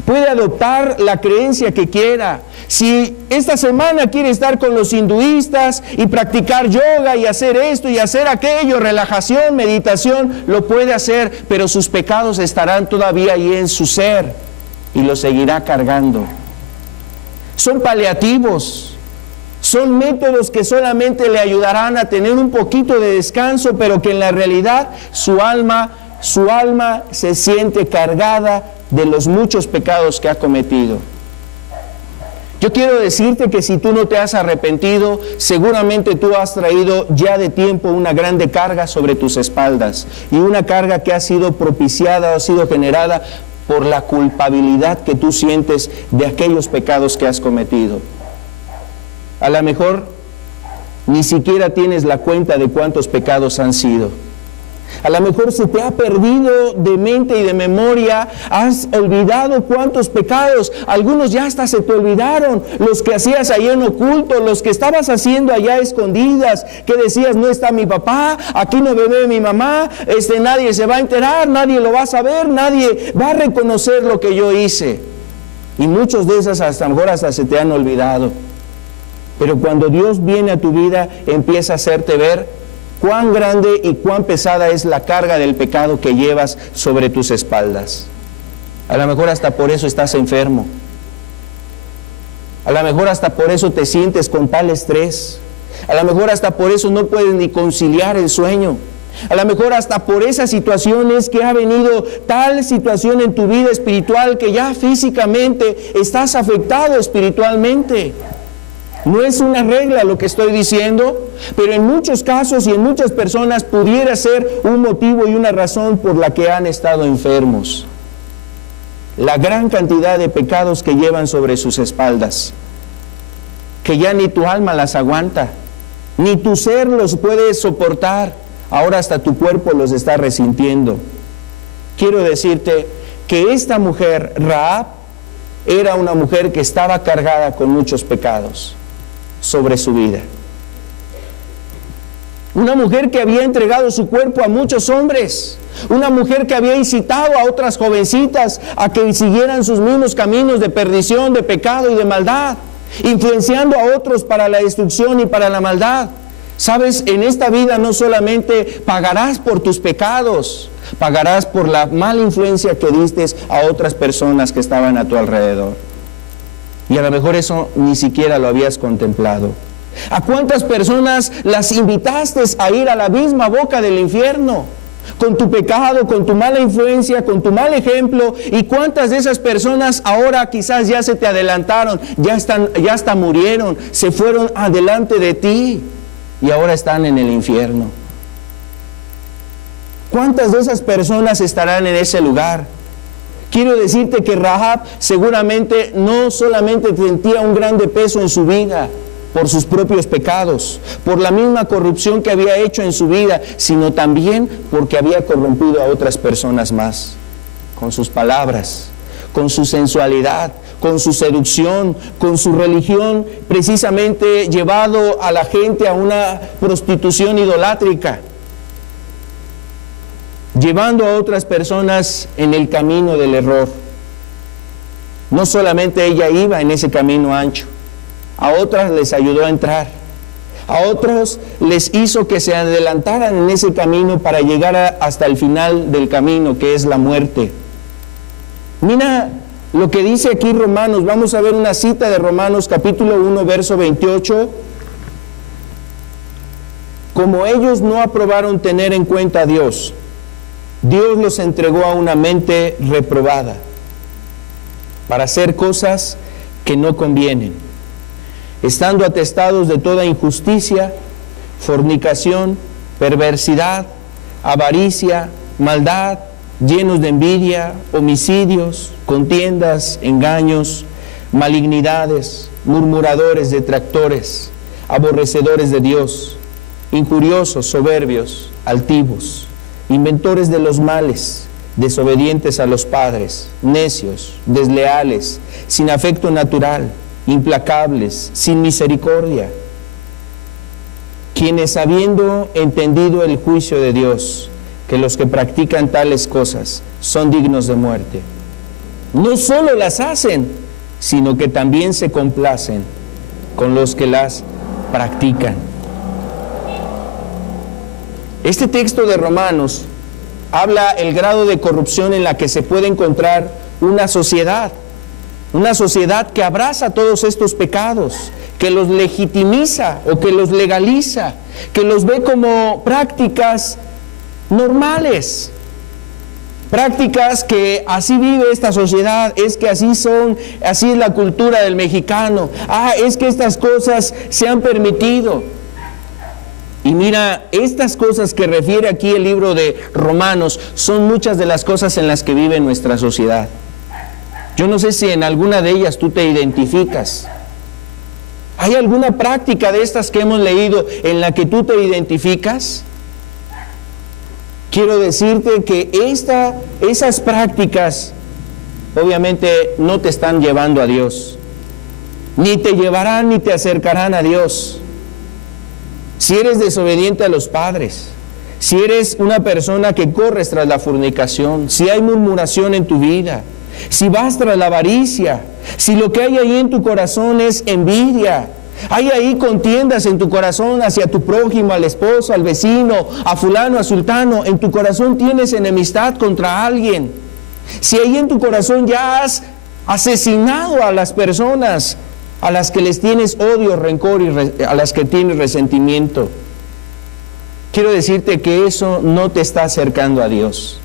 puede adoptar la creencia que quiera. Si esta semana quiere estar con los hinduistas y practicar yoga y hacer esto y hacer aquello, relajación, meditación, lo puede hacer, pero sus pecados estarán todavía ahí en su ser y lo seguirá cargando. Son paliativos, son métodos que solamente le ayudarán a tener un poquito de descanso, pero que en la realidad su alma se siente cargada de los muchos pecados que ha cometido. Yo quiero decirte que si tú no te has arrepentido, seguramente tú has traído ya de tiempo una grande carga sobre tus espaldas, y una carga que ha sido propiciada o ha sido generada por la culpabilidad que tú sientes de aquellos pecados que has cometido. A lo mejor ni siquiera tienes la cuenta de cuántos pecados han sido. A lo mejor se te ha perdido de mente y de memoria, has olvidado cuántos pecados, algunos ya hasta se te olvidaron, los que hacías allá en oculto, los que estabas haciendo allá escondidas, que decías, no está mi papá, aquí no me ve mi mamá, nadie se va a enterar, nadie lo va a saber, nadie va a reconocer lo que yo hice. Y muchos de esas hasta a lo mejor hasta se te han olvidado. Pero cuando Dios viene a tu vida, empieza a hacerte ver cuán grande y cuán pesada es la carga del pecado que llevas sobre tus espaldas. A lo mejor hasta por eso estás enfermo. A lo mejor hasta por eso te sientes con tal estrés. A lo mejor hasta por eso no puedes ni conciliar el sueño. A lo mejor hasta por esas situaciones que ha venido tal situación en tu vida espiritual que ya físicamente estás afectado espiritualmente. No es una regla lo que estoy diciendo, pero en muchos casos y en muchas personas pudiera ser un motivo y una razón por la que han estado enfermos. La gran cantidad de pecados que llevan sobre sus espaldas, que ya ni tu alma las aguanta, ni tu ser los puede soportar, ahora hasta tu cuerpo los está resintiendo. Quiero decirte que esta mujer, Rahab, era una mujer que estaba cargada con muchos pecados sobre su vida. Una mujer que había entregado su cuerpo a muchos hombres. Una mujer que había incitado a otras jovencitas a que siguieran sus mismos caminos de perdición, de pecado y de maldad, influenciando a otros para la destrucción y para la maldad. Sabes, en esta vida no solamente pagarás por tus pecados, pagarás por la mala influencia que diste a otras personas que estaban a tu alrededor. Y a lo mejor eso ni siquiera lo habías contemplado. ¿A cuántas personas las invitaste a ir a la misma boca del infierno? Con tu pecado, con tu mala influencia, con tu mal ejemplo. ¿Y cuántas de esas personas ahora quizás ya se te adelantaron, ya hasta murieron, se fueron adelante de ti y ahora están en el infierno? ¿Cuántas de esas personas estarán en ese lugar? Quiero decirte que Rahab seguramente no solamente sentía un grande peso en su vida por sus propios pecados, por la misma corrupción que había hecho en su vida, sino también porque había corrompido a otras personas más, con sus palabras, con su sensualidad, con su seducción, con su religión, precisamente llevado a la gente a una prostitución idolátrica, llevando a otras personas en el camino del error. No solamente ella iba en ese camino ancho, a otras les ayudó a entrar, a otros les hizo que se adelantaran en ese camino para llegar hasta el final del camino, que es la muerte. Mira lo que dice aquí Romanos. Vamos a ver una cita de Romanos capítulo 1, verso 28. Como ellos no aprobaron tener en cuenta a Dios, Dios los entregó a una mente reprobada para hacer cosas que no convienen, estando atestados de toda injusticia, fornicación, perversidad, avaricia, maldad, llenos de envidia, homicidios, contiendas, engaños, malignidades, murmuradores, detractores, aborrecedores de Dios, injuriosos, soberbios, altivos, inventores de los males, desobedientes a los padres, necios, desleales, sin afecto natural, implacables, sin misericordia, quienes habiendo entendido el juicio de Dios, que los que practican tales cosas son dignos de muerte, no solo las hacen, sino que también se complacen con los que las practican. Este texto de Romanos habla el grado de corrupción en la que se puede encontrar una sociedad que abraza todos estos pecados, que los legitimiza o que los legaliza, que los ve como prácticas normales. Prácticas que así vive esta sociedad, es que así son, así es la cultura del mexicano. Es que estas cosas se han permitido. Y mira, estas cosas que refiere aquí el libro de Romanos son muchas de las cosas en las que vive nuestra sociedad. Yo no sé si en alguna de ellas tú te identificas. ¿Hay alguna práctica de estas que hemos leído en la que tú te identificas? Quiero decirte que esas prácticas obviamente no te están llevando a Dios, ni te llevarán ni te acercarán a Dios. Si eres desobediente a los padres, si eres una persona que corres tras la fornicación, si hay murmuración en tu vida, si vas tras la avaricia, si lo que hay ahí en tu corazón es envidia, hay ahí contiendas en tu corazón hacia tu prójimo, al esposo, al vecino, a fulano, a sultano, en tu corazón tienes enemistad contra alguien, si ahí en tu corazón ya has asesinado a las personas a las que les tienes odio, rencor y a las que tienes resentimiento, quiero decirte que eso no te está acercando a Dios.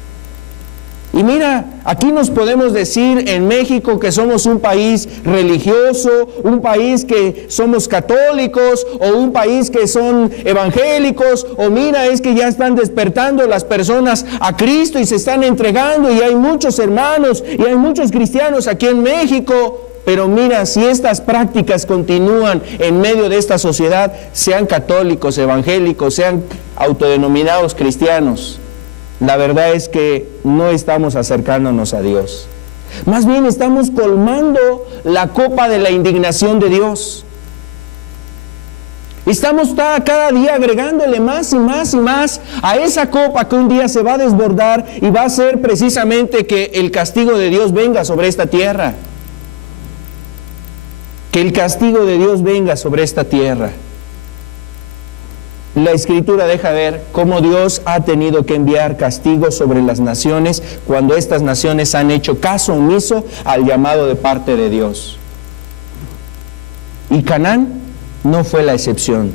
Y mira, aquí nos podemos decir en México que somos un país religioso, un país que somos católicos, o un país que son evangélicos, o mira, es que ya están despertando las personas a Cristo y se están entregando, y hay muchos hermanos y hay muchos cristianos aquí en México. Pero mira, si estas prácticas continúan en medio de esta sociedad, sean católicos, evangélicos, sean autodenominados cristianos, la verdad es que no estamos acercándonos a Dios. Más bien estamos colmando la copa de la indignación de Dios. Estamos cada día agregándole más y más y más a esa copa que un día se va a desbordar y va a ser precisamente que el castigo de Dios venga sobre esta tierra. Que el castigo de Dios venga sobre esta tierra. La Escritura deja ver cómo Dios ha tenido que enviar castigos sobre las naciones cuando estas naciones han hecho caso omiso al llamado de parte de Dios. Y Canaán no fue la excepción.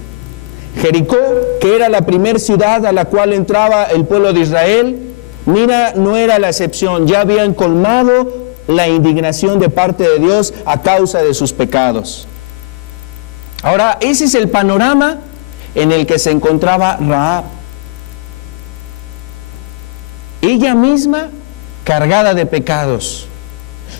Jericó, que era la primera ciudad a la cual entraba el pueblo de Israel, mira, no era la excepción. Ya habían colmado la indignación de parte de Dios a causa de sus pecados. Ahora, ese es el panorama en el que se encontraba Rahab. Ella misma cargada de pecados.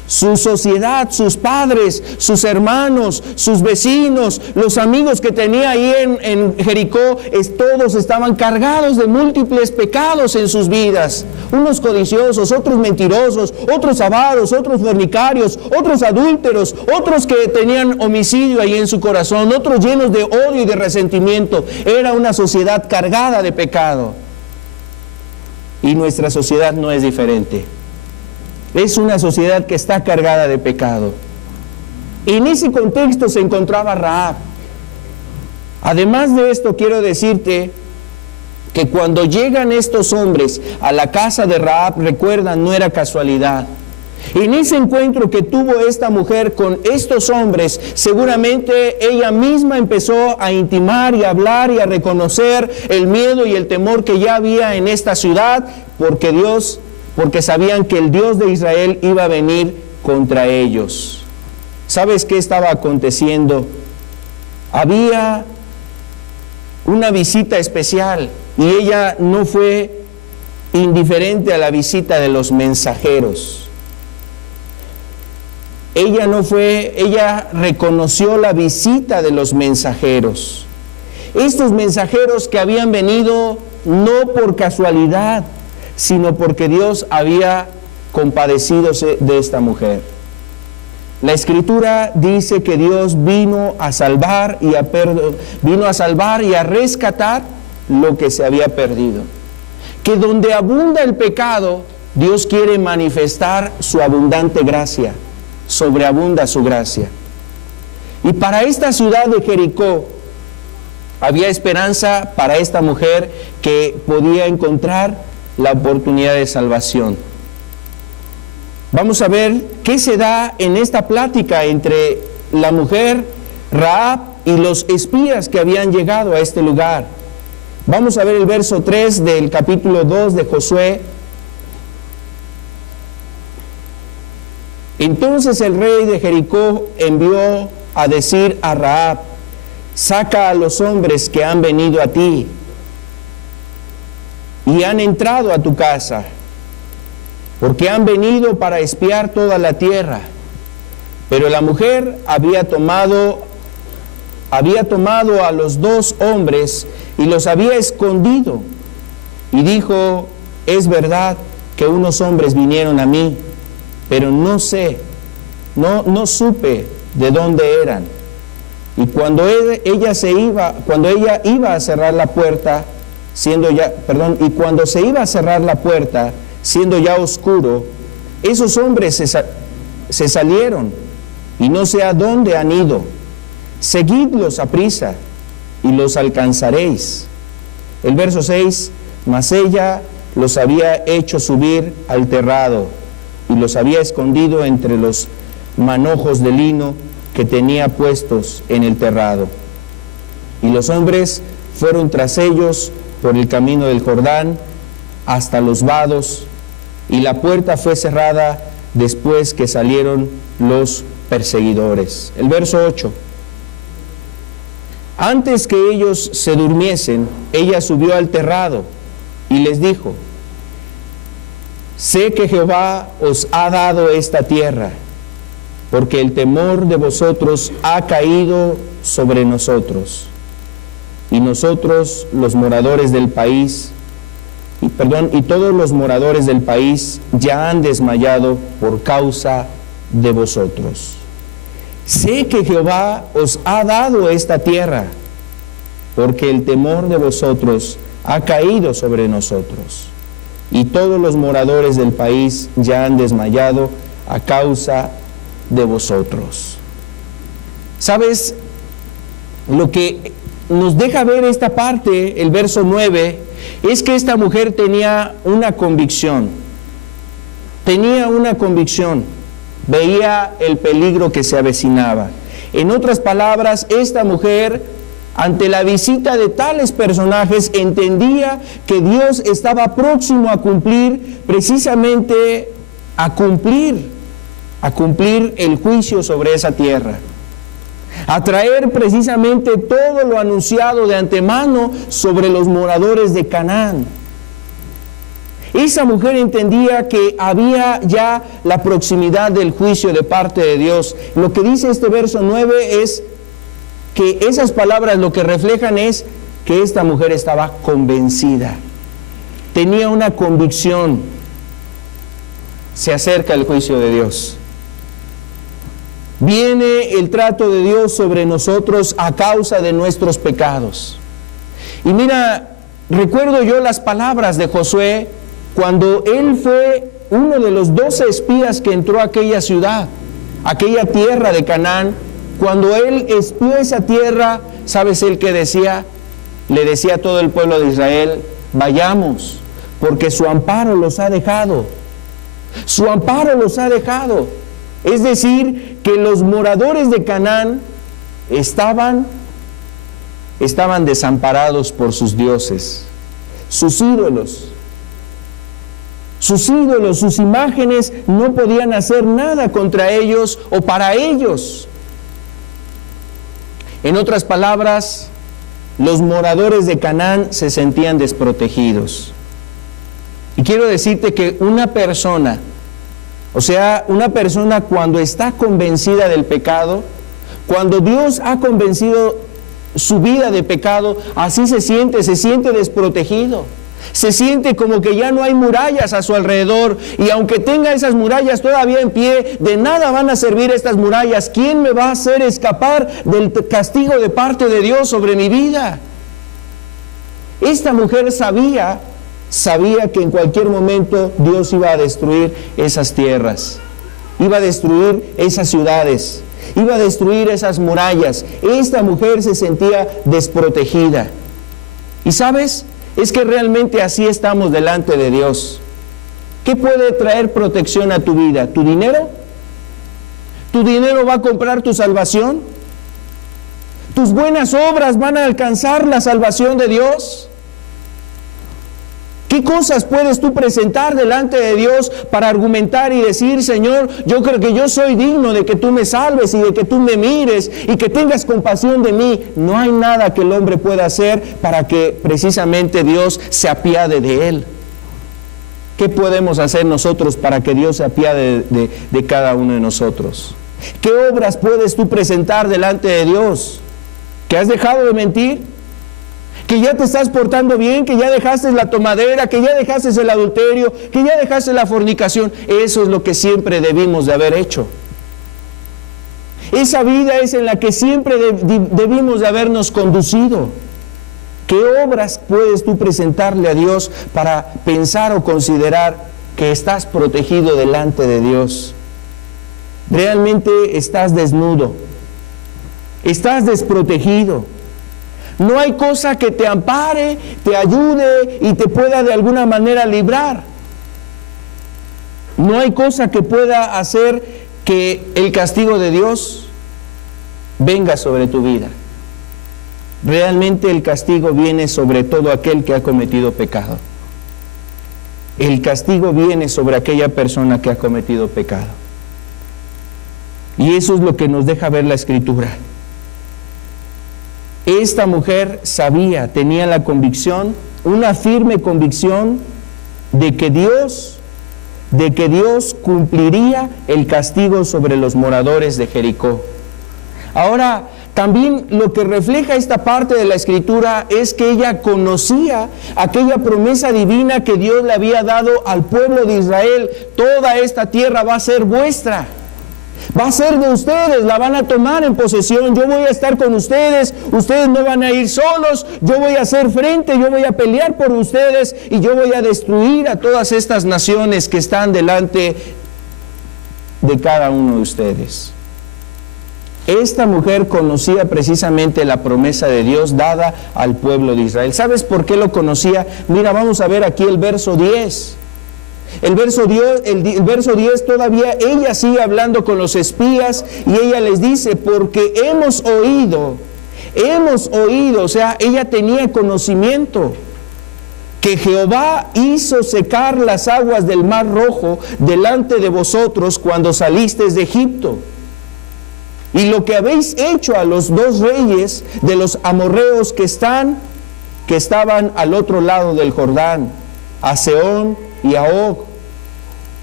Su sociedad, sus padres, sus hermanos, sus vecinos, los amigos que tenía ahí en Jericó, todos estaban cargados de múltiples pecados en sus vidas. Unos codiciosos, otros mentirosos, otros avaros, otros fornicarios, otros adúlteros, otros que tenían homicidio ahí en su corazón, otros llenos de odio y de resentimiento. Era una sociedad cargada de pecado. Y nuestra sociedad no es diferente. Es una sociedad que está cargada de pecado. Y en ese contexto se encontraba Rahab. Además de esto, quiero decirte que cuando llegan estos hombres a la casa de Rahab, recuerdan, no era casualidad. En ese encuentro que tuvo esta mujer con estos hombres, seguramente ella misma empezó a intimar y a hablar y a reconocer el miedo y el temor que ya había en esta ciudad, porque sabían que el Dios de Israel iba a venir contra ellos. ¿Sabes qué estaba aconteciendo? Había una visita especial y ella no fue indiferente a la visita de los mensajeros. Ella reconoció la visita de los mensajeros. Estos mensajeros que habían venido no por casualidad, sino porque Dios había compadecido de esta mujer. La Escritura dice que Dios vino a salvar y a rescatar lo que se había perdido. Que donde abunda el pecado, Dios quiere manifestar su abundante gracia, sobreabunda su gracia. Y para esta ciudad de Jericó había esperanza para esta mujer que podía encontrar la oportunidad de salvación. Vamos a ver qué se da en esta plática entre la mujer Rahab y los espías que habían llegado a este lugar. Vamos a ver el verso 3 del capítulo 2 de Josué. Entonces el rey de Jericó envió a decir a Rahab: saca a los hombres que han venido a ti y han entrado a tu casa, porque han venido para espiar toda la tierra. Pero la mujer había tomado a los 2 hombres y los había escondido, y dijo: es verdad que unos hombres vinieron a mí, pero no supe de dónde eran. Y cuando ella iba a cerrar la puerta, y cuando se iba a cerrar la puerta, siendo ya oscuro, esos hombres se salieron, y no sé a dónde han ido. Seguidlos aprisa, y los alcanzaréis. El verso 6, mas ella los había hecho subir al terrado, y los había escondido entre los manojos de lino que tenía puestos en el terrado. Y los hombres fueron tras ellos por el camino del Jordán hasta los vados, y la puerta fue cerrada después que salieron los perseguidores. El verso 8. Antes que ellos se durmiesen, ella subió al terrado y les dijo: sé que Jehová os ha dado esta tierra, porque el temor de vosotros ha caído sobre nosotros, y nosotros los moradores del país, y todos los moradores del país ya han desmayado por causa de vosotros. Sé que Jehová os ha dado esta tierra, porque el temor de vosotros ha caído sobre nosotros, y todos los moradores del país ya han desmayado a causa de vosotros. ¿Sabes? Lo que nos deja ver esta parte, el verso 9, es que esta mujer tenía una convicción. Veía el peligro que se avecinaba. En otras palabras, esta mujer, ante la visita de tales personajes, entendía que Dios estaba próximo a cumplir, precisamente a cumplir el juicio sobre esa tierra, a traer precisamente todo lo anunciado de antemano sobre los moradores de Canaán. Esa mujer entendía que había ya la proximidad del juicio de parte de Dios. Lo que dice este verso 9 es que esas palabras lo que reflejan es que esta mujer estaba convencida, tenía una convicción: se acerca el juicio de Dios. Viene el trato de Dios sobre nosotros a causa de nuestros pecados. Y mira, recuerdo yo las palabras de Josué cuando él fue uno de los 12 espías que entró a aquella ciudad, aquella tierra de Canaán. Cuando él espió esa tierra, ¿sabes él qué decía? Le decía a todo el pueblo de Israel: vayamos, porque su amparo los ha dejado. Su amparo los ha dejado. Es decir, que los moradores de Canaán estaban desamparados por sus dioses, sus ídolos. Sus ídolos, sus imágenes no podían hacer nada contra ellos o para ellos. En otras palabras, los moradores de Canaán se sentían desprotegidos. Y quiero decirte que una persona cuando está convencida del pecado, cuando Dios ha convencido su vida de pecado, así se siente desprotegido. Se siente como que ya no hay murallas a su alrededor, y aunque tenga esas murallas todavía en pie, de nada van a servir estas murallas. ¿Quién me va a hacer escapar del castigo de parte de Dios sobre mi vida? Esta mujer sabía que en cualquier momento Dios iba a destruir esas tierras, iba a destruir esas ciudades, iba a destruir esas murallas. Esta mujer se sentía desprotegida. ¿Y sabes? Es que realmente así estamos delante de Dios. ¿Qué puede traer protección a tu vida? ¿Tu dinero? ¿Tu dinero va a comprar tu salvación? ¿Tus buenas obras van a alcanzar la salvación de Dios? ¿Qué cosas puedes tú presentar delante de Dios para argumentar y decir, Señor, yo creo que yo soy digno de que tú me salves y de que tú me mires y que tengas compasión de mí? No hay nada que el hombre pueda hacer para que precisamente Dios se apiade de él. ¿Qué podemos hacer nosotros para que Dios se apiade de cada uno de nosotros? ¿Qué obras puedes tú presentar delante de Dios? ¿Que has dejado de mentir? ¿Que ya te estás portando bien? ¿Que ya dejaste la tomadera? ¿Que ya dejaste el adulterio? ¿Que ya dejaste la fornicación? Eso es lo que siempre debimos de haber hecho. Esa vida es en la que siempre debimos de habernos conducido. ¿Qué obras puedes tú presentarle a Dios para pensar o considerar que estás protegido delante de Dios? Realmente estás desnudo, estás desprotegido. No hay cosa que te ampare, te ayude y te pueda de alguna manera librar. No hay cosa que pueda hacer que el castigo de Dios venga sobre tu vida. Realmente el castigo viene sobre todo aquel que ha cometido pecado. El castigo viene sobre aquella persona que ha cometido pecado. Y eso es lo que nos deja ver la Escritura. Esta mujer sabía, tenía la convicción, una firme convicción de que Dios cumpliría el castigo sobre los moradores de Jericó. Ahora, también lo que refleja esta parte de la Escritura es que ella conocía aquella promesa divina que Dios le había dado al pueblo de Israel. Toda esta tierra va a ser vuestra. Va a ser de ustedes, la van a tomar en posesión. Yo voy a estar con ustedes, ustedes no van a ir solos. Yo voy a hacer frente, yo voy a pelear por ustedes y yo voy a destruir a todas estas naciones que están delante de cada uno de ustedes. Esta mujer conocía precisamente la promesa de Dios dada al pueblo de Israel. ¿Sabes por qué lo conocía? Mira, vamos a ver aquí el verso 10. El verso 10 todavía ella sigue hablando con los espías y ella les dice, porque hemos oído, o sea, ella tenía conocimiento que Jehová hizo secar las aguas del Mar Rojo delante de vosotros cuando salisteis de Egipto. Y lo que habéis hecho a los dos reyes de los amorreos que estaban al otro lado del Jordán, a Sehón y a Og,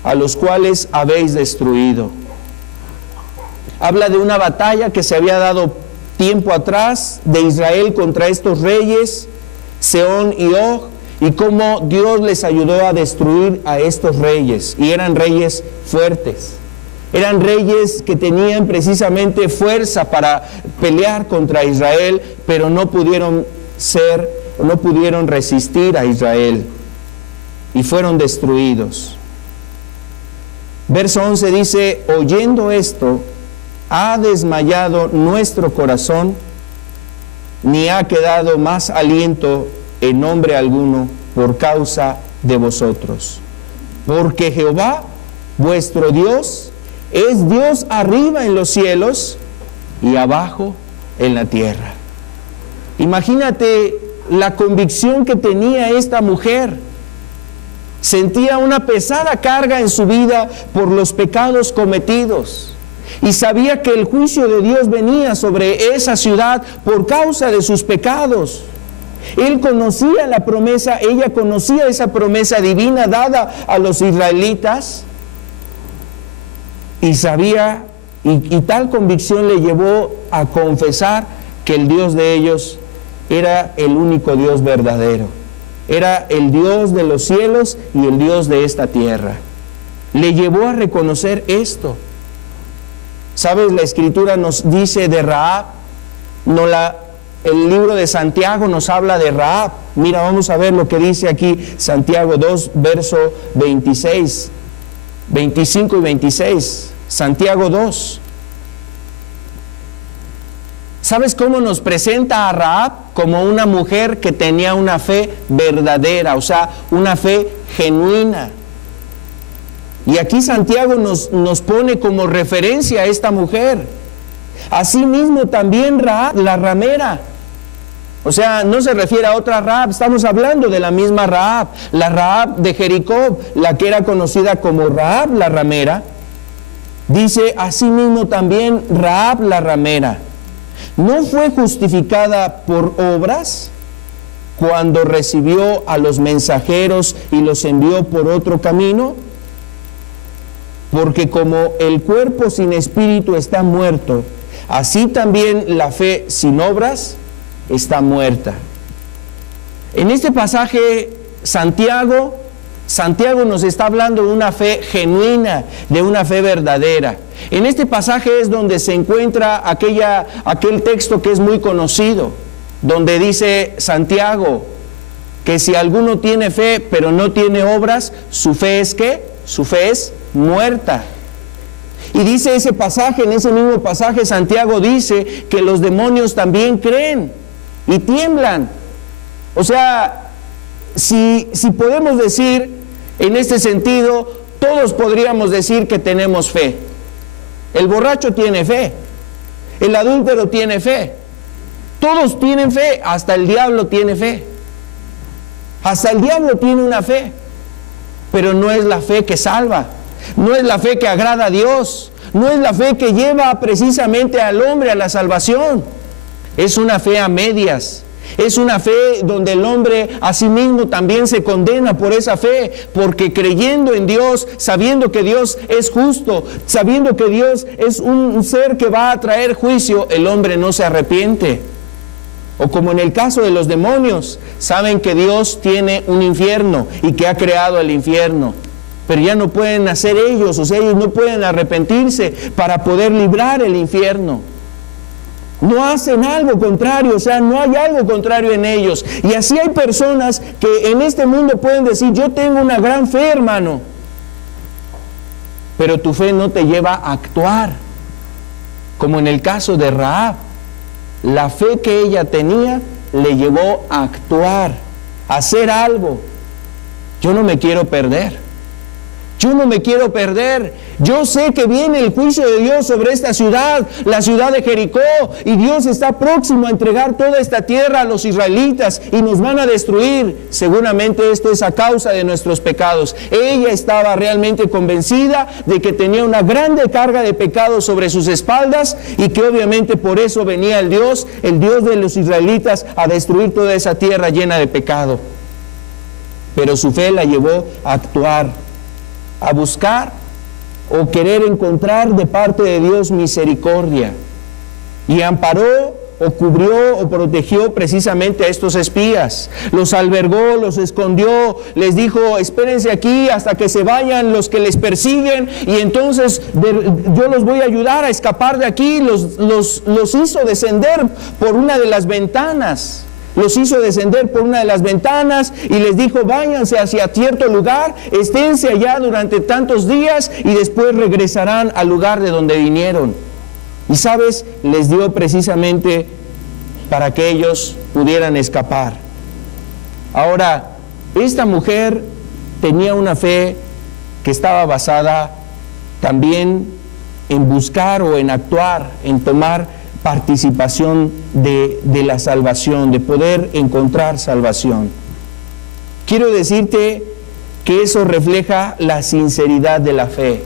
a los cuales habéis destruido. Habla de una batalla que se había dado tiempo atrás de Israel contra estos reyes, Sehón y Og, y cómo Dios les ayudó a destruir a estos reyes. Y eran reyes fuertes. Eran reyes que tenían precisamente fuerza para pelear contra Israel, pero no pudieron resistir a Israel y fueron destruidos. Verso 11 dice, oyendo esto, ha desmayado nuestro corazón, ni ha quedado más aliento en hombre alguno por causa de vosotros. Porque Jehová, vuestro Dios, es Dios arriba en los cielos y abajo en la tierra. Imagínate la convicción que tenía esta mujer. Sentía una pesada carga en su vida por los pecados cometidos y sabía que el juicio de Dios venía sobre esa ciudad por causa de sus pecados. Él conocía la promesa, ella conocía esa promesa divina dada a los israelitas y sabía, y tal convicción le llevó a confesar que el Dios de ellos era el único Dios verdadero. Era el Dios de los cielos y el Dios de esta tierra. Le llevó a reconocer esto. ¿Sabes? La Escritura nos dice de Rahab, el libro de Santiago nos habla de Rahab. Mira, vamos a ver lo que dice aquí Santiago 2, verso 26, 25 y 26. Santiago 2. ¿Sabes cómo nos presenta a Rahab? Como una mujer que tenía una fe verdadera, o sea, una fe genuina. Y aquí Santiago nos pone como referencia a esta mujer. Asimismo también Rahab, la ramera, O sea, no se refiere a otra Rahab, estamos hablando de la misma Rahab, la Rahab de Jericó, la que era conocida como Rahab la ramera. Dice asimismo también Rahab la ramera, ¿no fue justificada por obras cuando recibió a los mensajeros y los envió por otro camino? Porque como el cuerpo sin espíritu está muerto, así también la fe sin obras está muerta. En este pasaje, Santiago nos está hablando de una fe genuina, de una fe verdadera. En este pasaje es donde se encuentra aquel texto que es muy conocido, donde dice Santiago que si alguno tiene fe pero no tiene obras, su fe es ¿qué? Su fe es muerta. Y dice ese pasaje, en ese mismo pasaje Santiago dice que los demonios también creen y tiemblan. O sea, si podemos decir en este sentido, todos podríamos decir que tenemos fe. El borracho tiene fe, el adúltero tiene fe, todos tienen fe, hasta el diablo tiene fe. Hasta el diablo tiene una fe, pero no es la fe que salva, no es la fe que agrada a Dios, no es la fe que lleva precisamente al hombre a la salvación. Es una fe a medias, es una fe donde el hombre a sí mismo también se condena por esa fe, porque creyendo en Dios, sabiendo que Dios es justo, sabiendo que Dios es un ser que va a traer juicio, el hombre no se arrepiente. O como en el caso de los demonios, saben que Dios tiene un infierno y que ha creado el infierno, pero ya no pueden hacer ellos, o sea, ellos no pueden arrepentirse para poder librar el infierno. No hacen algo contrario, o sea, no hay algo contrario en ellos. Y así hay personas que en este mundo pueden decir, yo tengo una gran fe, hermano, pero tu fe no te lleva a actuar. Como en el caso de Rahab, la fe que ella tenía le llevó a actuar, a hacer algo. Yo no me quiero perder. Yo no me quiero perder. Yo sé que viene el juicio de Dios sobre esta ciudad, la ciudad de Jericó, y Dios está próximo a entregar toda esta tierra a los israelitas y nos van a destruir. Seguramente esto es a causa de nuestros pecados. Ella estaba realmente convencida de que tenía una grande carga de pecados sobre sus espaldas y que obviamente por eso venía el Dios de los israelitas, a destruir toda esa tierra llena de pecado. Pero su fe la llevó a actuar, a buscar o querer encontrar de parte de Dios misericordia, y amparó o cubrió o protegió precisamente a estos espías, los albergó, los escondió, les dijo, espérense aquí hasta que se vayan los que les persiguen y entonces yo los voy a ayudar a escapar de aquí. Los hizo descender por una de las ventanas. Los hizo descender por una de las ventanas y les dijo, váyanse hacia cierto lugar, esténse allá durante tantos días y después regresarán al lugar de donde vinieron. Y sabes, les dio precisamente para que ellos pudieran escapar. Ahora, esta mujer tenía una fe que estaba basada también en buscar o en actuar, en tomar participación de la salvación, de poder encontrar salvación. Quiero decirte que eso refleja la sinceridad de la fe.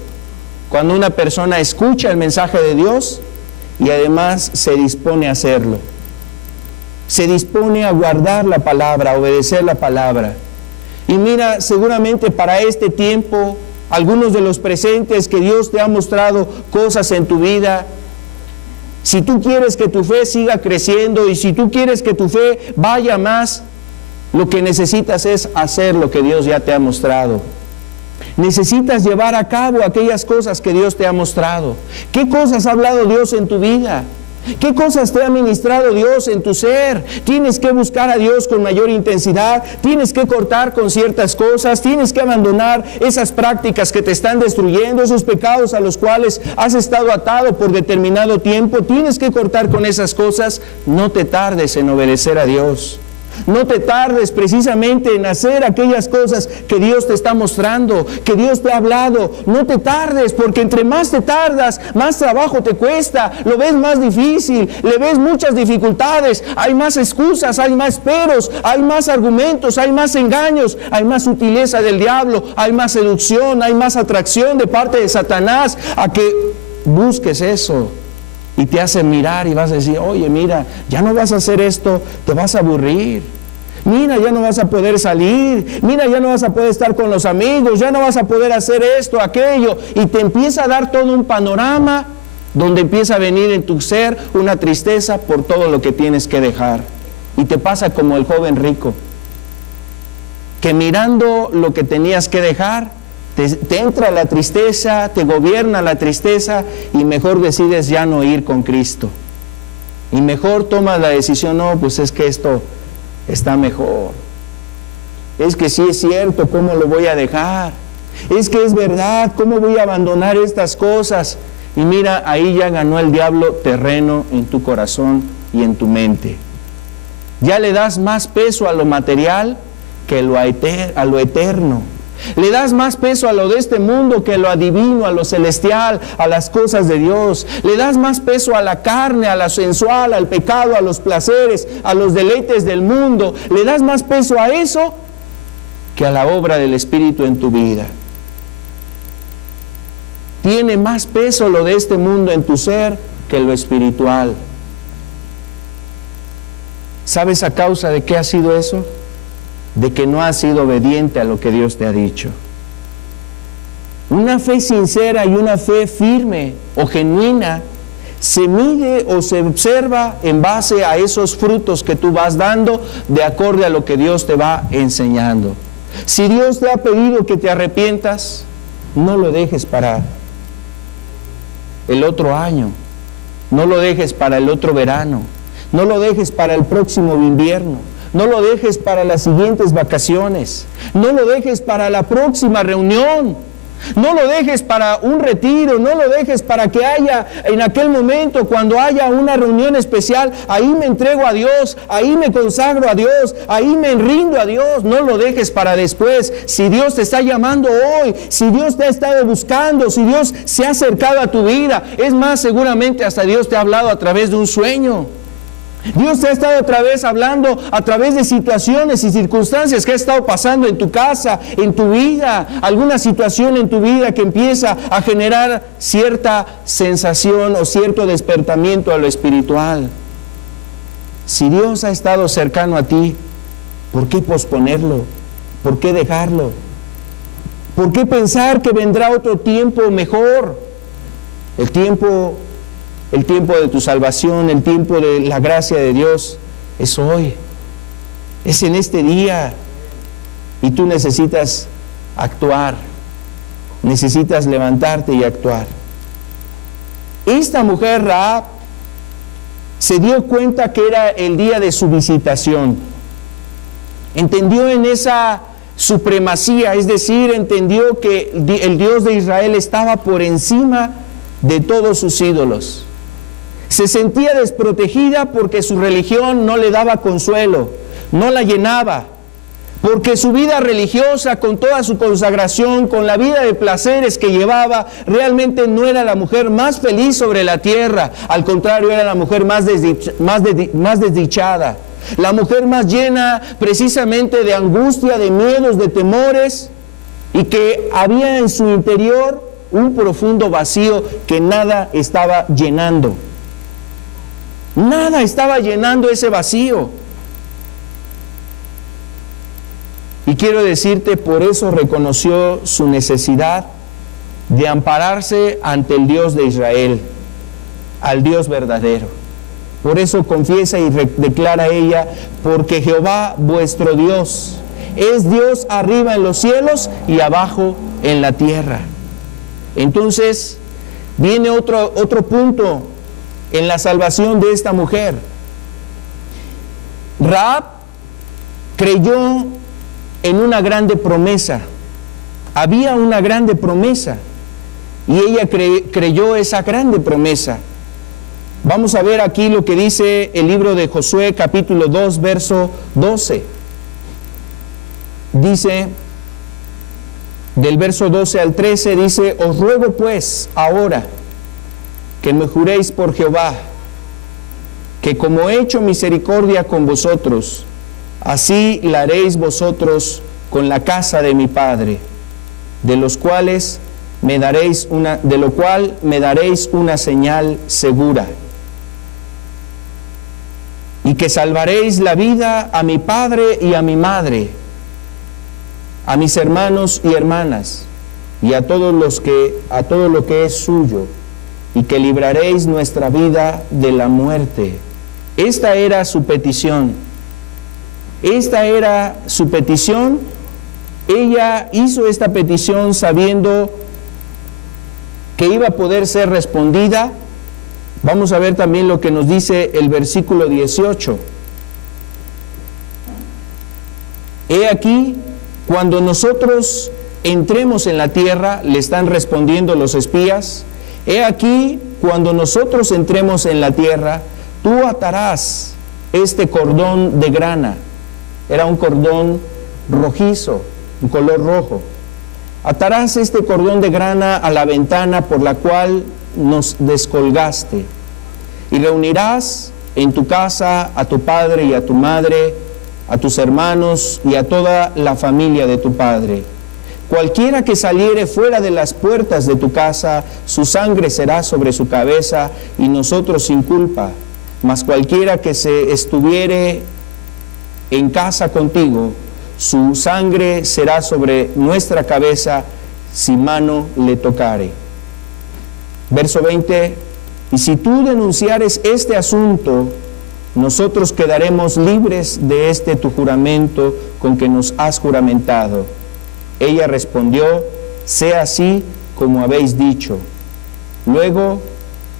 Cuando una persona escucha el mensaje de Dios y además se dispone a hacerlo, se dispone a guardar la palabra, a obedecer la palabra. Y mira, seguramente para este tiempo, algunos de los presentes que Dios te ha mostrado cosas en tu vida. Si tú quieres que tu fe siga creciendo y si tú quieres que tu fe vaya más, lo que necesitas es hacer lo que Dios ya te ha mostrado. Necesitas llevar a cabo aquellas cosas que Dios te ha mostrado. ¿Qué cosas ha hablado Dios en tu vida? ¿Qué cosas te ha ministrado Dios en tu ser? Tienes que buscar a Dios con mayor intensidad, tienes que cortar con ciertas cosas, tienes que abandonar esas prácticas que te están destruyendo, esos pecados a los cuales has estado atado por determinado tiempo, tienes que cortar con esas cosas. No te tardes en obedecer a Dios. No te tardes precisamente en hacer aquellas cosas que Dios te está mostrando, que Dios te ha hablado. No te tardes, porque entre más te tardas, más trabajo te cuesta, lo ves más difícil, le ves muchas dificultades, hay más excusas, hay más peros, hay más argumentos, hay más engaños, hay más sutileza del diablo, hay más seducción, hay más atracción de parte de Satanás a que busques eso. Y te hace mirar y vas a decir, oye, mira, ya no vas a hacer esto, te vas a aburrir. Mira, ya no vas a poder salir. Mira, ya no vas a poder estar con los amigos. Ya no vas a poder hacer esto, aquello. Y te empieza a dar todo un panorama donde empieza a venir en tu ser una tristeza por todo lo que tienes que dejar. Y te pasa como el joven rico, que mirando lo que tenías que dejar, te entra la tristeza, te gobierna la tristeza y mejor decides ya no ir con Cristo. Y mejor tomas la decisión, no, pues es que esto está mejor. Es que sí es cierto, ¿cómo lo voy a dejar? Es que es verdad, ¿cómo voy a abandonar estas cosas? Y mira, ahí ya ganó el diablo terreno en tu corazón y en tu mente. Ya le das más peso a lo material que a lo eterno. Le das más peso a lo de este mundo que a lo divino, a lo celestial, a las cosas de Dios. Le das más peso a la carne, a lo sensual, al pecado, a los placeres, a los deleites del mundo. Le das más peso a eso que a la obra del Espíritu en tu vida. Tiene más peso lo de este mundo en tu ser que lo espiritual. ¿Sabes a causa de qué ha sido eso? De que no has sido obediente a lo que Dios te ha dicho. Una fe sincera y una fe firme o genuina se mide o se observa en base a esos frutos que tú vas dando de acorde a lo que Dios te va enseñando. Si Dios te ha pedido que te arrepientas, no lo dejes para el otro año, no lo dejes para el otro verano, no lo dejes para el próximo invierno. No lo dejes para las siguientes vacaciones. No lo dejes para la próxima reunión. No lo dejes para un retiro. No lo dejes para que haya en aquel momento, cuando haya una reunión especial, ahí me entrego a Dios, ahí me consagro a Dios, ahí me rindo a Dios. No lo dejes para después. Si Dios te está llamando hoy, si Dios te ha estado buscando, si Dios se ha acercado a tu vida, es más, seguramente hasta Dios te ha hablado a través de un sueño. Dios te ha estado otra vez hablando a través de situaciones y circunstancias que ha estado pasando en tu casa, en tu vida, alguna situación en tu vida que empieza a generar cierta sensación o cierto despertamiento a lo espiritual. Si Dios ha estado cercano a ti, ¿por qué posponerlo? ¿Por qué dejarlo? ¿Por qué pensar que vendrá otro tiempo mejor? El tiempo de tu salvación, el tiempo de la gracia de Dios es hoy, es en este día. Y tú necesitas actuar, necesitas levantarte y actuar. Esta mujer Rahab se dio cuenta que era el día de su visitación. Entendió en esa supremacía, es decir, entendió que el Dios de Israel estaba por encima de todos sus ídolos. Se sentía desprotegida porque su religión no le daba consuelo, no la llenaba, porque su vida religiosa, con toda su consagración, con la vida de placeres que llevaba, realmente no era la mujer más feliz sobre la tierra. Al contrario, era la mujer más desdichada, la mujer más llena precisamente de angustia, de miedos, de temores, y que había en su interior un profundo vacío que nada estaba llenando. Nada estaba llenando ese vacío. Y quiero decirte, por eso reconoció su necesidad de ampararse ante el Dios de Israel, al Dios verdadero. Por eso confiesa y declara ella, porque Jehová vuestro Dios es Dios arriba en los cielos y abajo en la tierra. Entonces viene otro punto en la salvación de esta mujer. Rahab creyó en una grande promesa. Había una grande promesa y ella creyó esa grande promesa. Vamos a ver aquí lo que dice el libro de Josué, capítulo 2, verso 12. Dice, del verso 12 al 13, dice: os ruego pues ahora que me juréis por Jehová, que como he hecho misericordia con vosotros, así la haréis vosotros con la casa de mi padre, de lo cual me daréis una señal segura, y que salvaréis la vida a mi padre y a mi madre, a mis hermanos y hermanas, y a todo lo que es suyo, y que libraréis nuestra vida de la muerte. Esta era su petición. Esta era su petición. Ella hizo esta petición sabiendo que iba a poder ser respondida. Vamos a ver también lo que nos dice el versículo 18. He aquí, cuando nosotros entremos en la tierra, le están respondiendo los espías, he aquí, cuando nosotros entremos en la tierra, tú atarás este cordón de grana. Era un cordón rojizo, un color rojo. Atarás este cordón de grana a la ventana por la cual nos descolgaste, y reunirás en tu casa a tu padre y a tu madre, a tus hermanos y a toda la familia de tu padre. Cualquiera que saliere fuera de las puertas de tu casa, su sangre será sobre su cabeza, y nosotros sin culpa. Mas cualquiera que se estuviere en casa contigo, su sangre será sobre nuestra cabeza, si mano le tocare. Verso 20, y si tú denunciares este asunto, nosotros quedaremos libres de este tu juramento con que nos has juramentado. Ella respondió: sea así como habéis dicho. Luego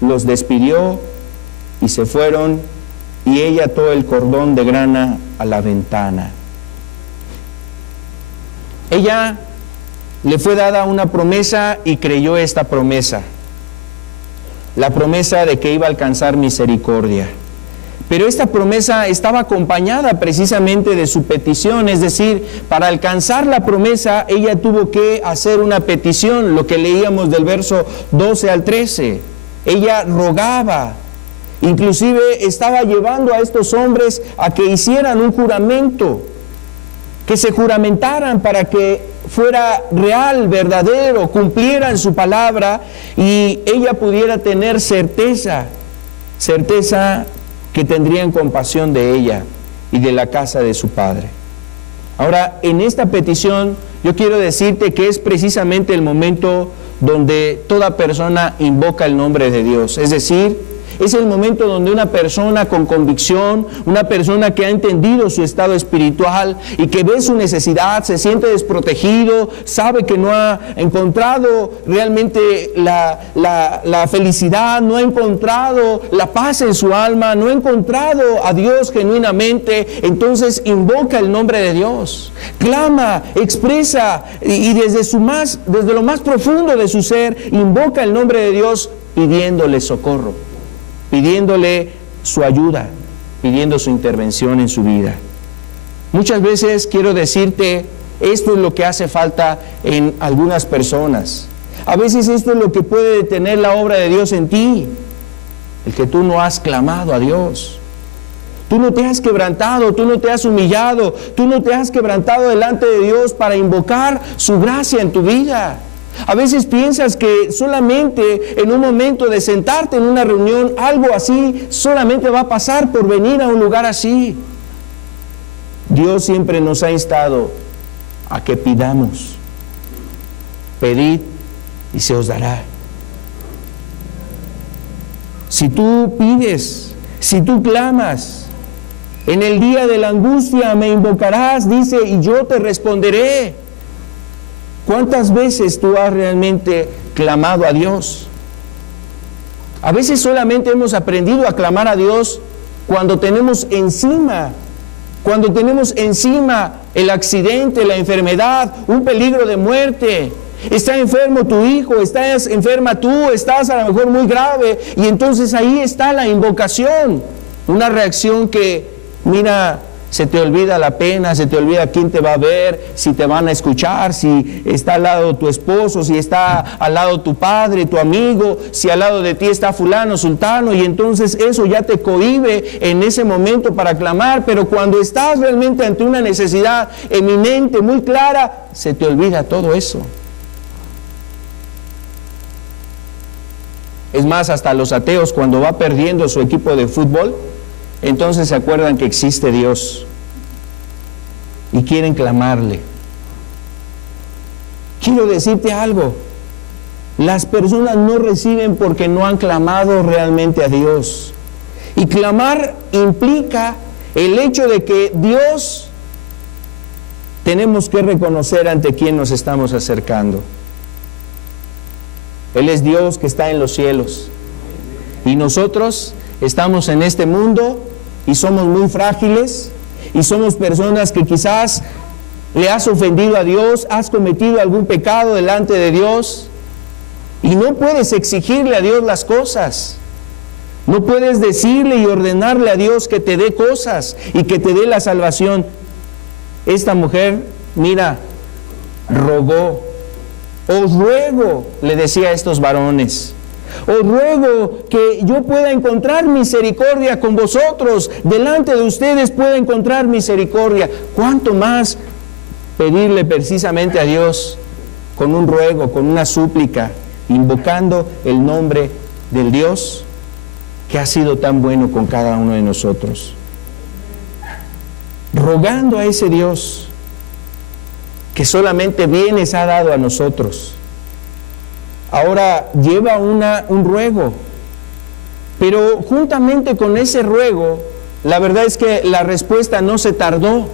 los despidió y se fueron, y ella ató el cordón de grana a la ventana. Ella le fue dada una promesa y creyó esta promesa, la promesa de que iba a alcanzar misericordia. Pero esta promesa estaba acompañada precisamente de su petición, es decir, para alcanzar la promesa ella tuvo que hacer una petición, lo que leíamos del verso 12 al 13. Ella rogaba, inclusive estaba llevando a estos hombres a que hicieran un juramento, que se juramentaran para que fuera real, verdadero, cumplieran su palabra y ella pudiera tener certeza que tendrían compasión de ella y de la casa de su padre. Ahora, en esta petición, yo quiero decirte que es precisamente el momento donde toda persona invoca el nombre de Dios. Es decir, es el momento donde una persona con convicción, una persona que ha entendido su estado espiritual y que ve su necesidad, se siente desprotegido, sabe que no ha encontrado realmente la felicidad, no ha encontrado la paz en su alma, no ha encontrado a Dios genuinamente, entonces invoca el nombre de Dios, clama, expresa y desde lo más profundo de su ser, invoca el nombre de Dios pidiéndole socorro, pidiéndole su ayuda, pidiendo su intervención en su vida. Muchas veces quiero decirte, esto es lo que hace falta en algunas personas. A veces esto es lo que puede detener la obra de Dios en ti, el que tú no has clamado a Dios. Tú no te has quebrantado, tú no te has humillado, tú no te has quebrantado delante de Dios para invocar su gracia en tu vida. A veces piensas que solamente en un momento de sentarte en una reunión, algo así solamente va a pasar por venir a un lugar así. Dios siempre nos ha instado a que pidamos. Pedid y se os dará. Si tú pides, si tú clamas, en el día de la angustia me invocarás, dice, y yo te responderé. ¿Cuántas veces tú has realmente clamado a Dios? A veces solamente hemos aprendido a clamar a Dios cuando tenemos encima el accidente, la enfermedad, un peligro de muerte. Está enfermo tu hijo, estás enferma tú, estás a lo mejor muy grave, y entonces ahí está la invocación, una reacción que, mira, se te olvida la pena, se te olvida quién te va a ver, si te van a escuchar, si está al lado tu esposo, si está al lado tu padre, tu amigo, si al lado de ti está fulano, sultano, y entonces eso ya te cohíbe en ese momento para clamar, pero cuando estás realmente ante una necesidad eminente, muy clara, se te olvida todo eso. Es más, hasta los ateos, cuando va perdiendo su equipo de fútbol, entonces se acuerdan que existe Dios y quieren clamarle. Quiero decirte algo, las personas no reciben porque no han clamado realmente a Dios. Y clamar implica el hecho de que Dios tenemos que reconocer ante quién nos estamos acercando. Él es Dios que está en los cielos y nosotros estamos en este mundo y somos muy frágiles y somos personas que quizás le has ofendido a Dios, has cometido algún pecado delante de Dios y no puedes exigirle a Dios las cosas. No puedes decirle y ordenarle a Dios que te dé cosas y que te dé la salvación. Esta mujer, mira, rogó. Os ruego, le decía a estos varones, os ruego que yo pueda encontrar misericordia con vosotros, delante de ustedes pueda encontrar misericordia. ¿Cuánto más pedirle precisamente a Dios con un ruego, con una súplica, invocando el nombre del Dios que ha sido tan bueno con cada uno de nosotros? Rogando a ese Dios que solamente bienes ha dado a nosotros. Ahora lleva un ruego, pero juntamente con ese ruego, la verdad es que la respuesta no se tardó.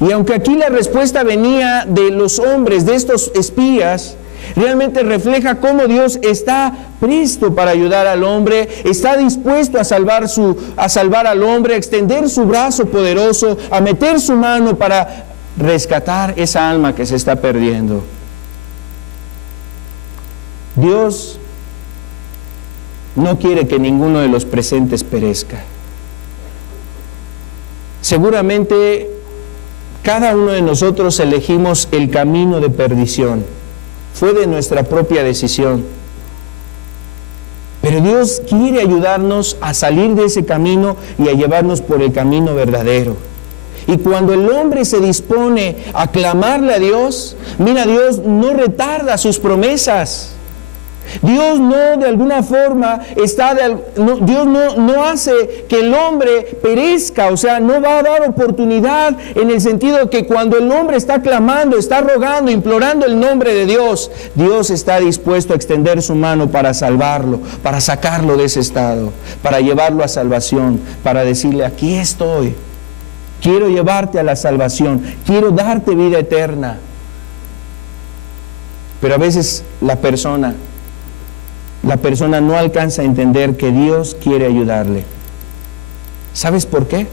Y aunque aquí la respuesta venía de los hombres, de estos espías, realmente refleja cómo Dios está presto para ayudar al hombre, está dispuesto a salvar al hombre, a extender su brazo poderoso, a meter su mano para rescatar esa alma que se está perdiendo. Dios no quiere que ninguno de los presentes perezca. Seguramente cada uno de nosotros elegimos el camino de perdición. Fue de nuestra propia decisión. Pero Dios quiere ayudarnos a salir de ese camino y a llevarnos por el camino verdadero. Y cuando el hombre se dispone a clamarle a Dios, mira, Dios no retarda sus promesas. Dios no de alguna forma Dios no hace que el hombre perezca, o sea, no va a dar oportunidad en el sentido que cuando el hombre está clamando, está rogando, implorando el nombre de Dios, Dios está dispuesto a extender su mano para salvarlo, para sacarlo de ese estado, para llevarlo a salvación, para decirle, aquí estoy. Quiero llevarte a la salvación, quiero darte vida eterna. Pero a veces la persona no alcanza a entender que Dios quiere ayudarle. ¿Sabes por qué?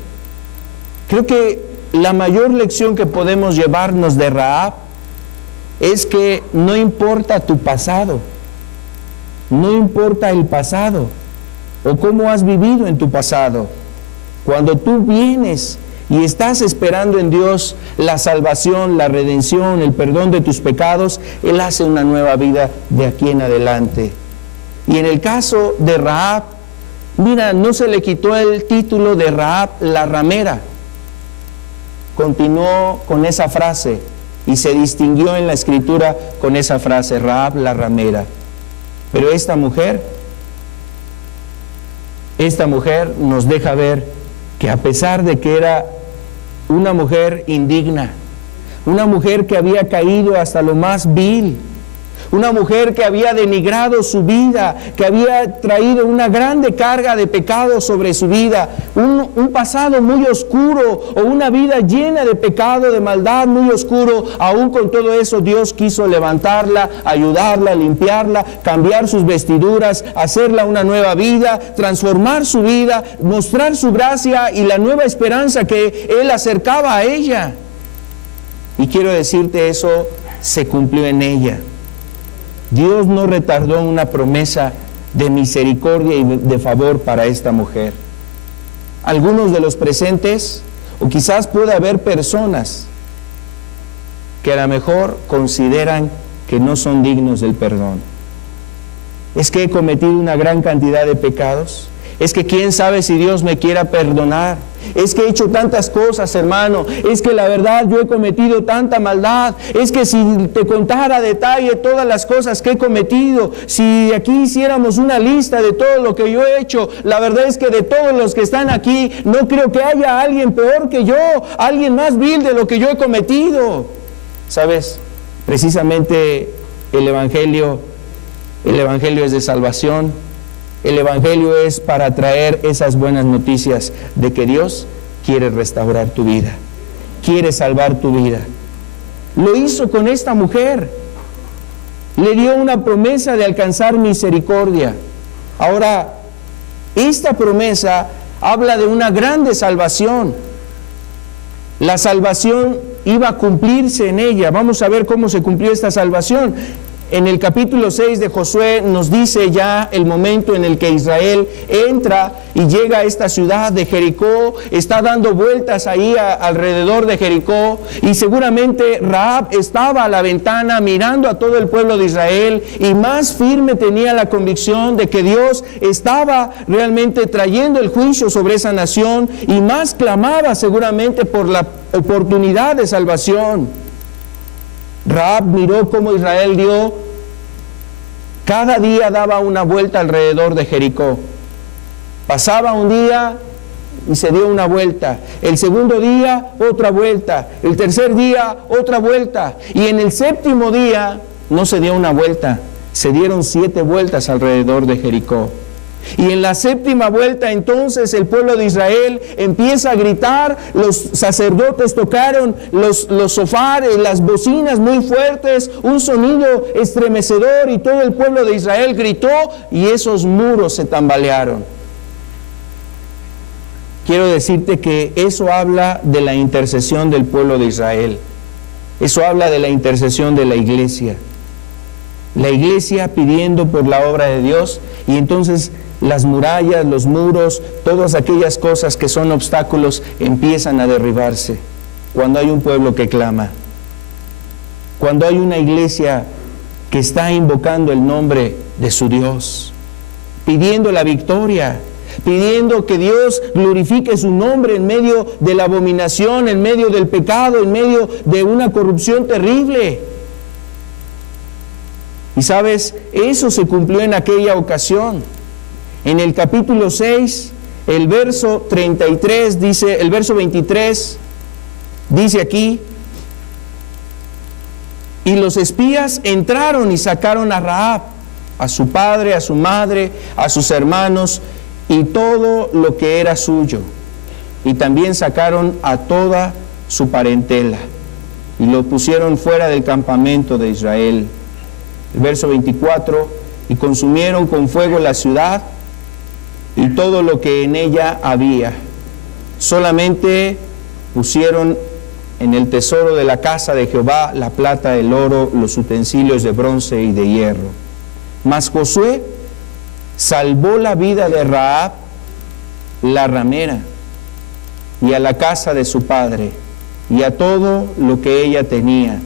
Creo que la mayor lección que podemos llevarnos de Rahab es que no importa tu pasado, no importa el pasado o cómo has vivido en tu pasado. Cuando tú vienes y estás esperando en Dios la salvación, la redención, el perdón de tus pecados, Él hace una nueva vida de aquí en adelante. Y en el caso de Rahab, mira, no se le quitó el título de Rahab la ramera. Continuó con esa frase y se distinguió en la escritura con esa frase, Rahab la ramera. Pero esta mujer nos deja ver que a pesar de que era una mujer indigna, una mujer que había caído hasta lo más vil, una mujer que había denigrado su vida, que había traído una grande carga de pecado sobre su vida, un pasado muy oscuro o una vida llena de pecado, de maldad muy oscuro. Aún con todo eso Dios quiso levantarla, ayudarla, limpiarla, cambiar sus vestiduras, hacerla una nueva vida, transformar su vida, mostrar su gracia y la nueva esperanza que Él acercaba a ella. Y quiero decirte, eso se cumplió en ella. Dios no retardó una promesa de misericordia y de favor para esta mujer. Algunos de los presentes, o quizás pueda haber personas que a lo mejor consideran que no son dignos del perdón. Es que he cometido una gran cantidad de pecados. Es que quién sabe si Dios me quiera perdonar. Es que he hecho tantas cosas, hermano. Es que la verdad yo he cometido tanta maldad. Es que si te contara a detalle todas las cosas que he cometido, si aquí hiciéramos una lista de todo lo que yo he hecho, la verdad es que de todos los que están aquí, no creo que haya alguien peor que yo, alguien más vil de lo que yo he cometido. ¿Sabes? Precisamente el Evangelio es de salvación. El Evangelio es para traer esas buenas noticias de que Dios quiere restaurar tu vida, quiere salvar tu vida. Lo hizo con esta mujer. Le dio una promesa de alcanzar misericordia. Ahora, esta promesa habla de una grande salvación. La salvación iba a cumplirse en ella. Vamos a ver cómo se cumplió esta salvación. En el capítulo 6 de Josué nos dice ya el momento en el que Israel entra y llega a esta ciudad de Jericó, está dando vueltas ahí alrededor de Jericó, y seguramente Rahab estaba a la ventana mirando a todo el pueblo de Israel, y más firme tenía la convicción de que Dios estaba realmente trayendo el juicio sobre esa nación, y más clamaba seguramente por la oportunidad de salvación. Rahab miró cómo Israel cada día daba una vuelta alrededor de Jericó. Pasaba un día y se dio una vuelta. El segundo día, otra vuelta. El tercer día, otra vuelta. Y en el séptimo día no se dio una vuelta, se dieron 7 vueltas alrededor de Jericó. Y en la séptima vuelta entonces el pueblo de Israel empieza a gritar, los sacerdotes tocaron los sofares, las bocinas muy fuertes, un sonido estremecedor, y todo el pueblo de Israel gritó y esos muros se tambalearon. Quiero decirte que eso habla de la intercesión del pueblo de Israel. Eso habla de la intercesión de la iglesia. La iglesia pidiendo por la obra de Dios, y entonces las murallas, los muros, todas aquellas cosas que son obstáculos empiezan a derribarse cuando hay un pueblo que clama, cuando hay una iglesia que está invocando el nombre de su Dios, pidiendo la victoria, pidiendo que Dios glorifique su nombre en medio de la abominación, en medio del pecado, en medio de una corrupción terrible. Y sabes, eso se cumplió en aquella ocasión. En el capítulo 6, el verso 33 dice, el verso 23 dice aquí: y los espías entraron y sacaron a Rahab, a su padre, a su madre, a sus hermanos y todo lo que era suyo, y también sacaron a toda su parentela y lo pusieron fuera del campamento de Israel. El verso 24: y consumieron con fuego la ciudad y todo lo que en ella había. Solamente pusieron en el tesoro de la casa de Jehová la plata, el oro, los utensilios de bronce y de hierro. Mas Josué salvó la vida de Rahab, la ramera, y a la casa de su padre, y a todo lo que ella tenía,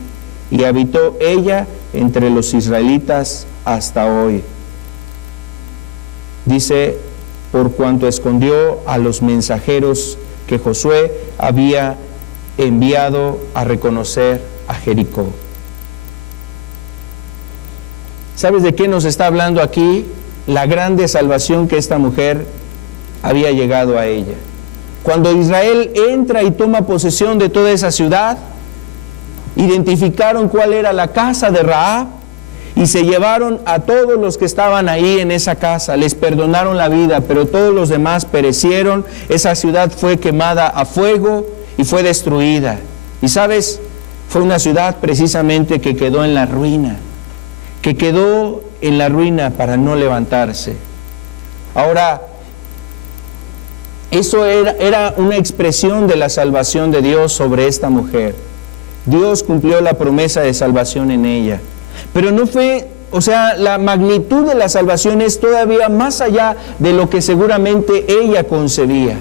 y habitó ella entre los israelitas hasta hoy. Dice: por cuanto escondió a los mensajeros que Josué había enviado a reconocer a Jericó. ¿Sabes de qué nos está hablando aquí? La grande salvación que esta mujer había llegado a ella. Cuando Israel entra y toma posesión de toda esa ciudad, identificaron cuál era la casa de Rahab y se llevaron a todos los que estaban ahí en esa casa, les perdonaron la vida, pero todos los demás perecieron. Esa ciudad fue quemada a fuego y fue destruida. Y sabes, fue una ciudad precisamente que quedó en la ruina, para no levantarse. Ahora, eso era una expresión de la salvación de Dios sobre esta mujer. Dios cumplió la promesa de salvación en ella. Pero no fue o sea, la magnitud de la salvación es todavía más allá de lo que seguramente ella concebía.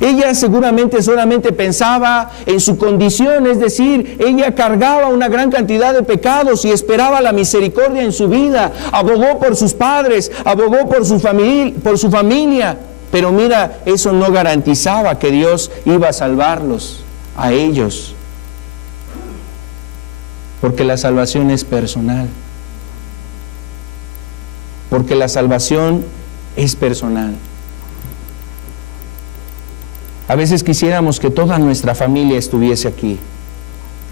Ella seguramente solamente pensaba en su condición, es decir, ella cargaba una gran cantidad de pecados y esperaba la misericordia en su vida. Abogó por sus padres, abogó por su familia. Pero mira, eso no garantizaba que Dios iba a salvarlos a ellos. Porque la salvación es personal. Porque la salvación es personal. A veces quisiéramos que toda nuestra familia estuviese aquí.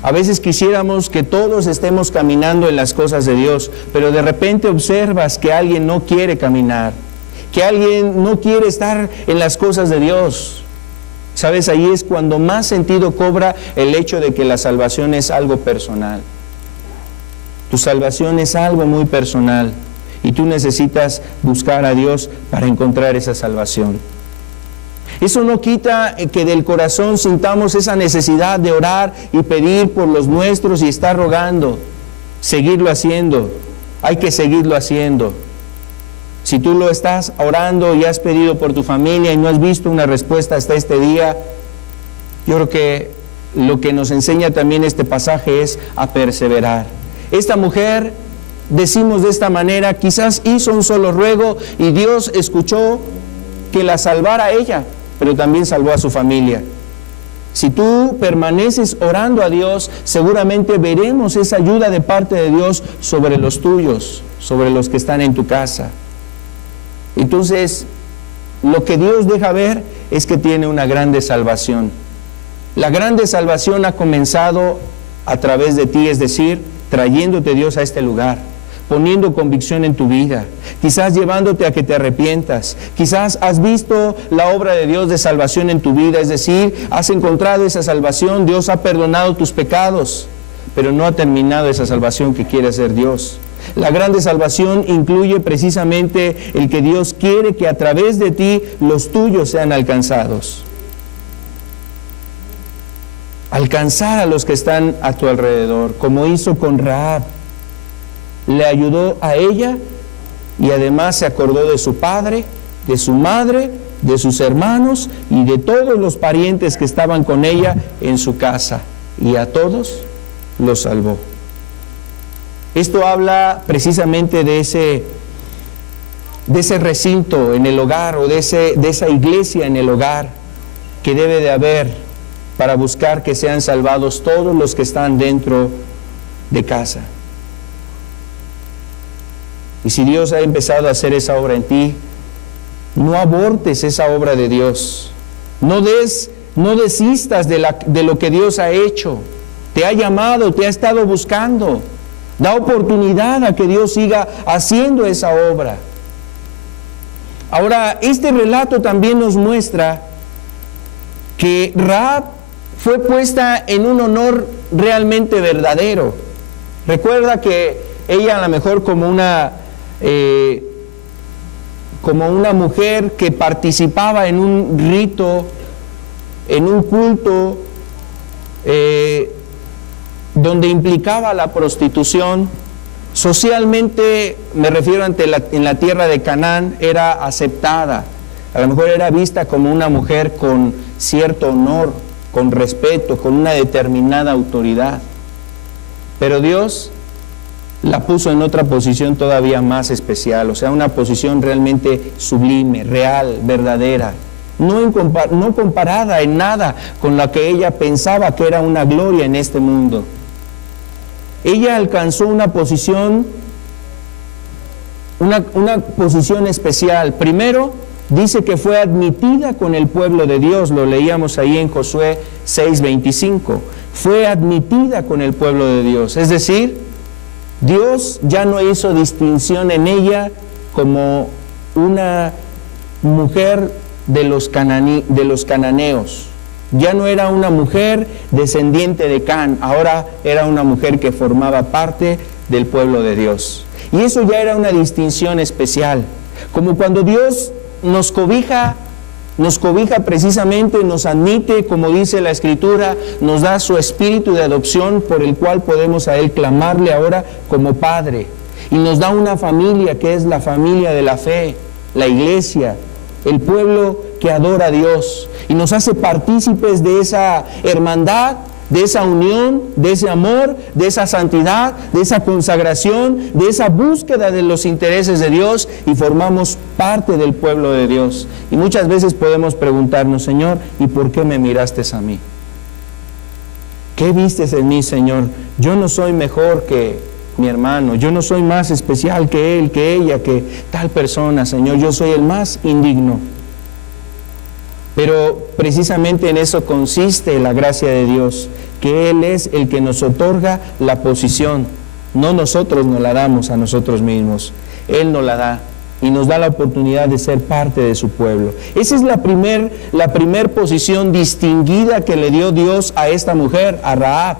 A veces quisiéramos que todos estemos caminando en las cosas de Dios, pero de repente observas que alguien no quiere caminar, que alguien no quiere estar en las cosas de Dios. ¿Sabes? Ahí es cuando más sentido cobra el hecho de que la salvación es algo personal. Tu salvación es algo muy personal y tú necesitas buscar a Dios para encontrar esa salvación. Eso no quita que del corazón sintamos esa necesidad de orar y pedir por los nuestros y estar rogando. Seguirlo haciendo. Hay que seguirlo haciendo. Si tú lo estás orando y has pedido por tu familia y no has visto una respuesta hasta este día, yo creo que lo que nos enseña también este pasaje es a perseverar. Esta mujer, decimos de esta manera, quizás hizo un solo ruego y Dios escuchó que la salvara a ella, pero también salvó a su familia. Si tú permaneces orando a Dios, seguramente veremos esa ayuda de parte de Dios sobre los tuyos, sobre los que están en tu casa. Entonces, lo que Dios deja ver es que tiene una grande salvación. La grande salvación ha comenzado a través de ti, es decir, trayéndote Dios a este lugar, poniendo convicción en tu vida, quizás llevándote a que te arrepientas, quizás has visto la obra de Dios de salvación en tu vida, es decir, has encontrado esa salvación, Dios ha perdonado tus pecados, pero no ha terminado esa salvación que quiere hacer Dios. La grande salvación incluye precisamente el que Dios quiere que a través de ti los tuyos sean alcanzados. Alcanzar a los que están a tu alrededor, como hizo con Rahab. Le ayudó a ella y además se acordó de su padre, de su madre, de sus hermanos y de todos los parientes que estaban con ella en su casa, y a todos los salvó. Esto habla precisamente de ese recinto en el hogar, o de esa iglesia en el hogar que debe de haber para buscar que sean salvados todos los que están dentro de casa. Y si Dios ha empezado a hacer esa obra en ti, no abortes esa obra de Dios. No desistas de lo que Dios ha hecho. Te ha llamado, te ha estado buscando. Da oportunidad a que Dios siga haciendo esa obra. Ahora, este relato también nos muestra que Rahab fue puesta en un honor realmente verdadero. Recuerda que ella, a lo mejor como una mujer que participaba en un rito, en un culto, donde implicaba la prostitución, socialmente, me refiero en la tierra de Canaán, era aceptada. A lo mejor era vista como una mujer con cierto honor, con respeto, con una determinada autoridad. Pero Dios la puso en otra posición todavía más especial, o sea, una posición realmente sublime, real, verdadera, no comparada en nada con la que ella pensaba que era una gloria en este mundo. Ella alcanzó una posición especial. Primero, dice que fue admitida con el pueblo de Dios, lo leíamos ahí en Josué 6:25. Fue admitida con el pueblo de Dios, es decir, Dios ya no hizo distinción en ella como una mujer de los cananeos. Ya no era una mujer descendiente de Can, ahora era una mujer que formaba parte del pueblo de Dios. Y eso ya era una distinción especial. Como cuando Dios nos cobija precisamente, nos admite, como dice la Escritura, nos da su espíritu de adopción por el cual podemos a Él clamarle ahora como Padre. y nos da una familia que es la familia de la fe, la iglesia, el pueblo que adora a Dios, y nos hace partícipes de esa hermandad, de esa unión, de ese amor, de esa santidad, de esa consagración, de esa búsqueda de los intereses de Dios, y formamos parte del pueblo de Dios. Y muchas veces podemos preguntarnos: Señor, ¿y por qué me miraste a mí? ¿Qué vistes en mí, Señor? Yo no soy mejor que mi hermano, yo no soy más especial que él, que ella, que tal persona, Señor, yo soy el más indigno. Pero precisamente en eso consiste la gracia de Dios, que Él es el que nos otorga la posición, no nosotros nos la damos a nosotros mismos, Él nos la da y nos da la oportunidad de ser parte de su pueblo. Esa es la primer posición distinguida que le dio Dios a esta mujer, a Rahab.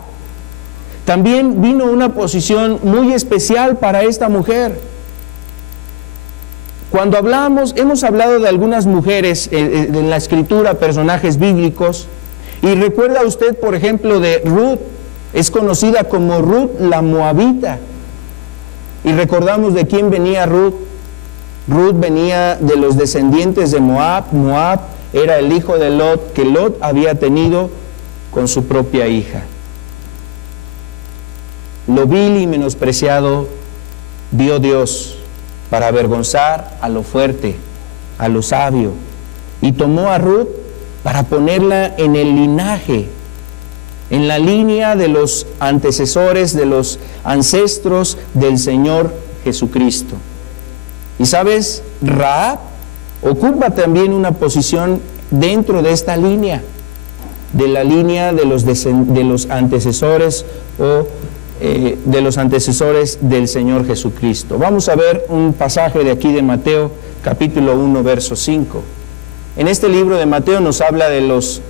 También vino una posición muy especial para esta mujer. Cuando hemos hablado de algunas mujeres en la Escritura, personajes bíblicos, y recuerda usted, por ejemplo, de Ruth, es conocida como Ruth la Moabita, y recordamos de quién venía Ruth. Ruth venía de los descendientes de Moab. Moab era el hijo de Lot, que Lot había tenido con su propia hija. Lo vil y menospreciado vio Dios para avergonzar a lo fuerte, a lo sabio, y tomó a Ruth para ponerla en el linaje, en la línea de los antecesores, de los ancestros del Señor Jesucristo. Y sabes, Rahab ocupa también una posición dentro de esta línea, de la línea de los antecesores de los antecesores del Señor Jesucristo. Vamos a ver un pasaje de aquí de Mateo, capítulo 1, verso 5. En este libro de Mateo nos habla de los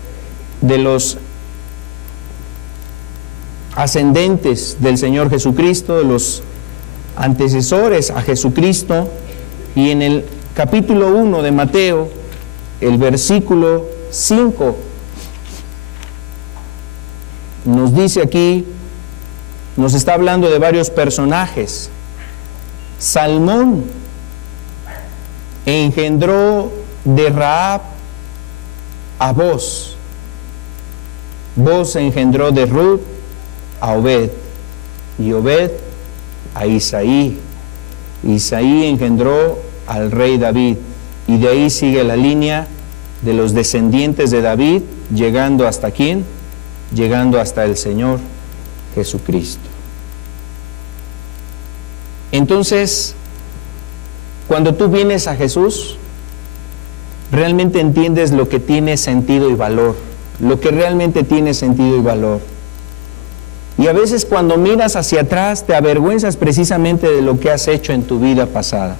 ascendentes del Señor Jesucristo, de los antecesores a Jesucristo, y en el capítulo 1 de Mateo, el versículo 5, nos dice aquí, nos está hablando de varios personajes. Salmón engendró de Rahab a Boz. Boz engendró de Ruth a Obed, y Obed a Isaí. Isaí engendró al rey David, y de ahí sigue la línea de los descendientes de David, llegando hasta ¿quién? Llegando hasta el Señor Jesucristo. Entonces, cuando tú vienes a Jesús, realmente entiendes lo que tiene sentido y valor, lo que realmente tiene sentido y valor. Y a veces cuando miras hacia atrás te avergüenzas precisamente de lo que has hecho en tu vida pasada.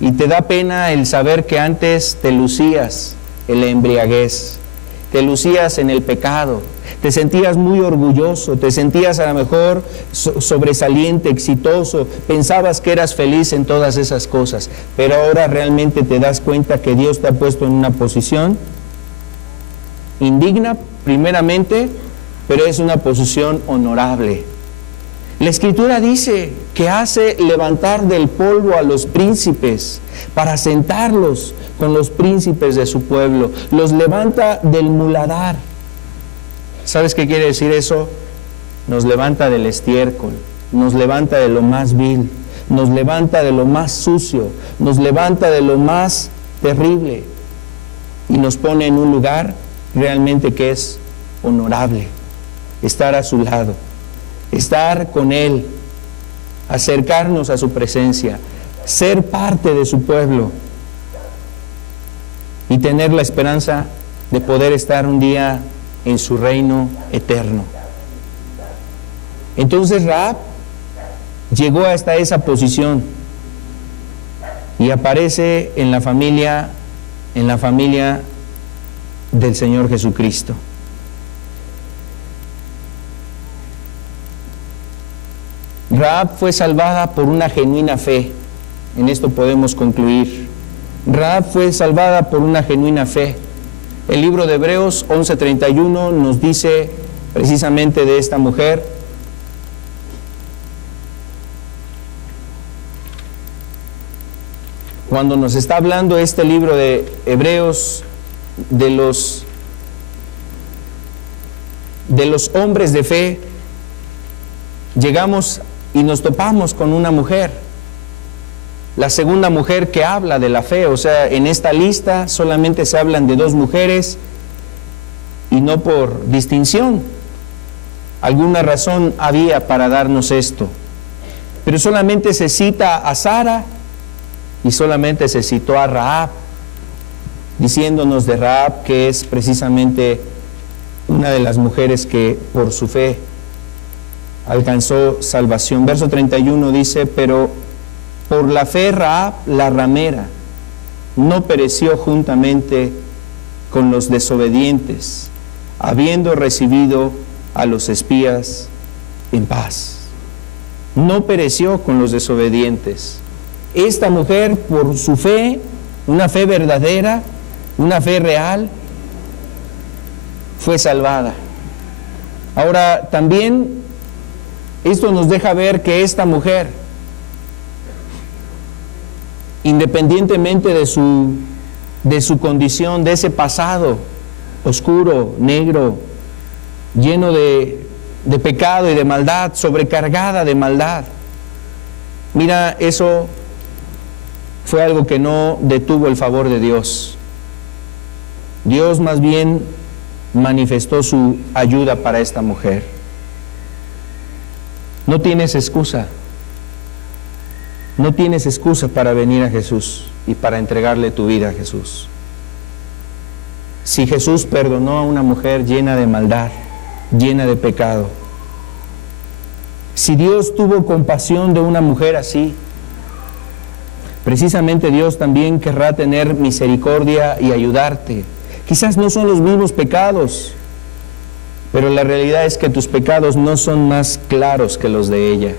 Y te da pena el saber que antes te lucías en la embriaguez, te lucías en el pecado, te sentías muy orgulloso, te sentías a lo mejor sobresaliente, exitoso, pensabas que eras feliz en todas esas cosas, pero ahora realmente te das cuenta que Dios te ha puesto en una posición indigna, primeramente, pero es una posición honorable. La Escritura dice que hace levantar del polvo a los príncipes para sentarlos con los príncipes de su pueblo. Los levanta del muladar. ¿Sabes qué quiere decir eso? Nos levanta del estiércol, nos levanta de lo más vil, nos levanta de lo más sucio, nos levanta de lo más terrible y nos pone en un lugar realmente que es honorable. Estar a su lado, estar con Él, acercarnos a su presencia, ser parte de su pueblo y tener la esperanza de poder estar un día en su reino eterno. Entonces Rahab llegó hasta esa posición y aparece en la familia del Señor Jesucristo. Rahab fue salvada por una genuina fe. En esto podemos concluir. Rahab fue salvada por una genuina fe. El libro de Hebreos 11:31 nos dice precisamente de esta mujer. cuando nos está hablando este libro de Hebreos de los hombres de fe, llegamos y nos topamos con una mujer, la segunda mujer que habla de la fe. O sea, en esta lista solamente se hablan de 2 mujeres y no por distinción. Alguna razón había para darnos esto, pero solamente se cita a Sara y solamente se citó a Rahab, diciéndonos de Rahab que es precisamente una de las mujeres que por su fe alcanzó salvación. Verso 31 dice: pero por la fe Rahab, la ramera, no pereció juntamente con los desobedientes, habiendo recibido a los espías en paz. No pereció con los desobedientes. Esta mujer, por su fe, una fe verdadera, una fe real, fue salvada. Ahora, también esto nos deja ver que esta mujer, independientemente de su condición, de ese pasado oscuro, negro, lleno de pecado y de maldad, sobrecargada de maldad, mira, eso fue algo que no detuvo el favor de Dios. Dios más bien manifestó su ayuda para esta mujer. No tienes excusa. No tienes excusa para venir a Jesús y para entregarle tu vida a Jesús. Si Jesús perdonó a una mujer llena de maldad, llena de pecado, si Dios tuvo compasión de una mujer así, precisamente Dios también querrá tener misericordia y ayudarte. Quizás no son los mismos pecados, pero la realidad es que tus pecados no son más claros que los de ella.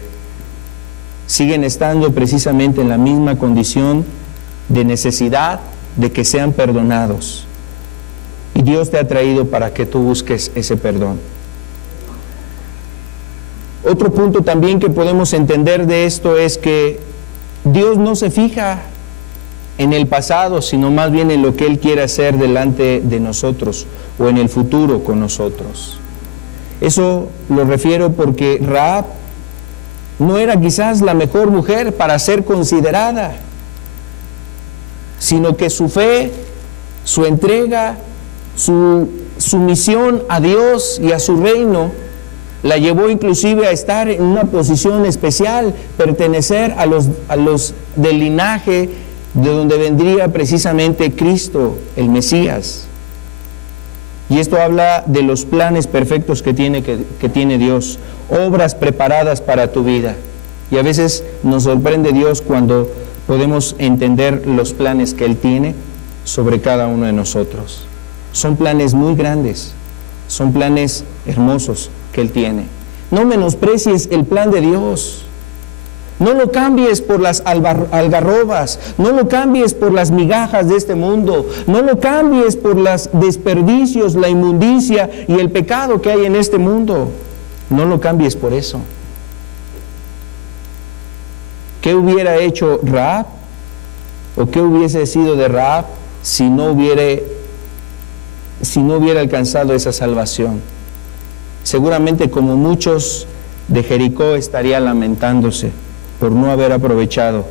Siguen estando precisamente en la misma condición de necesidad de que sean perdonados. Y Dios te ha traído para que tú busques ese perdón. Otro punto también que podemos entender de esto es que Dios no se fija en el pasado, sino más bien en lo que Él quiere hacer delante de nosotros o en el futuro con nosotros. Eso lo refiero porque Rahab no era quizás la mejor mujer para ser considerada, sino que su fe, su entrega, su sumisión a Dios y a su reino la llevó inclusive a estar en una posición especial, pertenecer a los del linaje de donde vendría precisamente Cristo, el Mesías. Y esto habla de los planes perfectos que tiene Dios, obras preparadas para tu vida. Y a veces nos sorprende Dios cuando podemos entender los planes que Él tiene sobre cada uno de nosotros. Son planes muy grandes, son planes hermosos que Él tiene. No menosprecies el plan de Dios. No lo cambies por las algarrobas, no lo cambies por las migajas de este mundo, no lo cambies por los desperdicios, la inmundicia y el pecado que hay en este mundo. No lo cambies por eso. ¿Qué hubiera hecho Rahab? ¿O qué hubiese sido de Rahab si no hubiera alcanzado esa salvación? Seguramente, como muchos de Jericó, estaría lamentándose por no haber aprovechado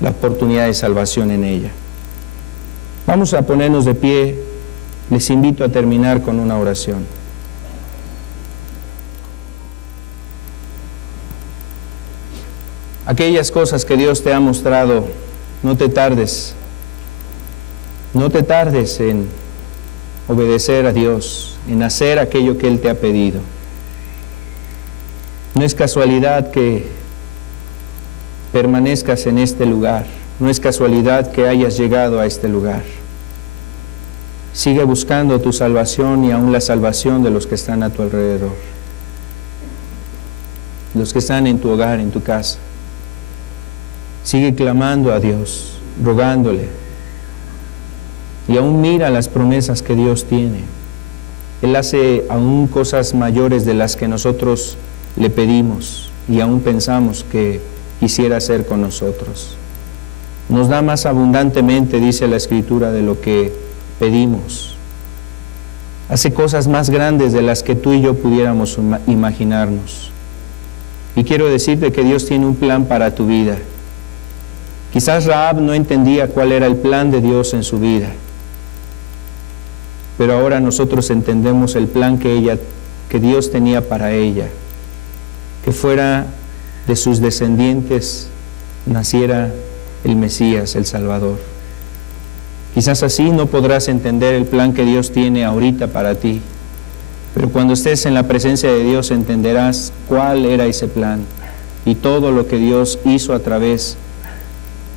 la oportunidad de salvación en ella. Vamos a ponernos de pie. Les invito a terminar con una oración. Aquellas cosas que Dios te ha mostrado, no te tardes en obedecer a Dios, en hacer aquello que Él te ha pedido. No es casualidad que permanezcas en este lugar, no es casualidad que hayas llegado a este lugar. Sigue buscando tu salvación y aún la salvación de los que están a tu alrededor, los que están en tu hogar, en tu casa. Sigue clamando a Dios, rogándole, y aún mira las promesas que Dios tiene. Él hace aún cosas mayores de las que nosotros le pedimos y aún pensamos que quisiera hacer con nosotros. nos da más abundantemente, dice la Escritura, de lo que pedimos. Hace cosas más grandes de las que tú y yo pudiéramos imaginarnos. Y quiero decirte que Dios tiene un plan para tu vida. Quizás Rahab no entendía cuál era el plan de Dios en su vida, pero ahora nosotros entendemos el plan que Dios tenía para ella, que fuera de sus descendientes naciera el Mesías, el Salvador. Quizás así no podrás entender el plan que Dios tiene ahorita para ti, pero cuando estés en la presencia de Dios entenderás cuál era ese plan y todo lo que Dios hizo a través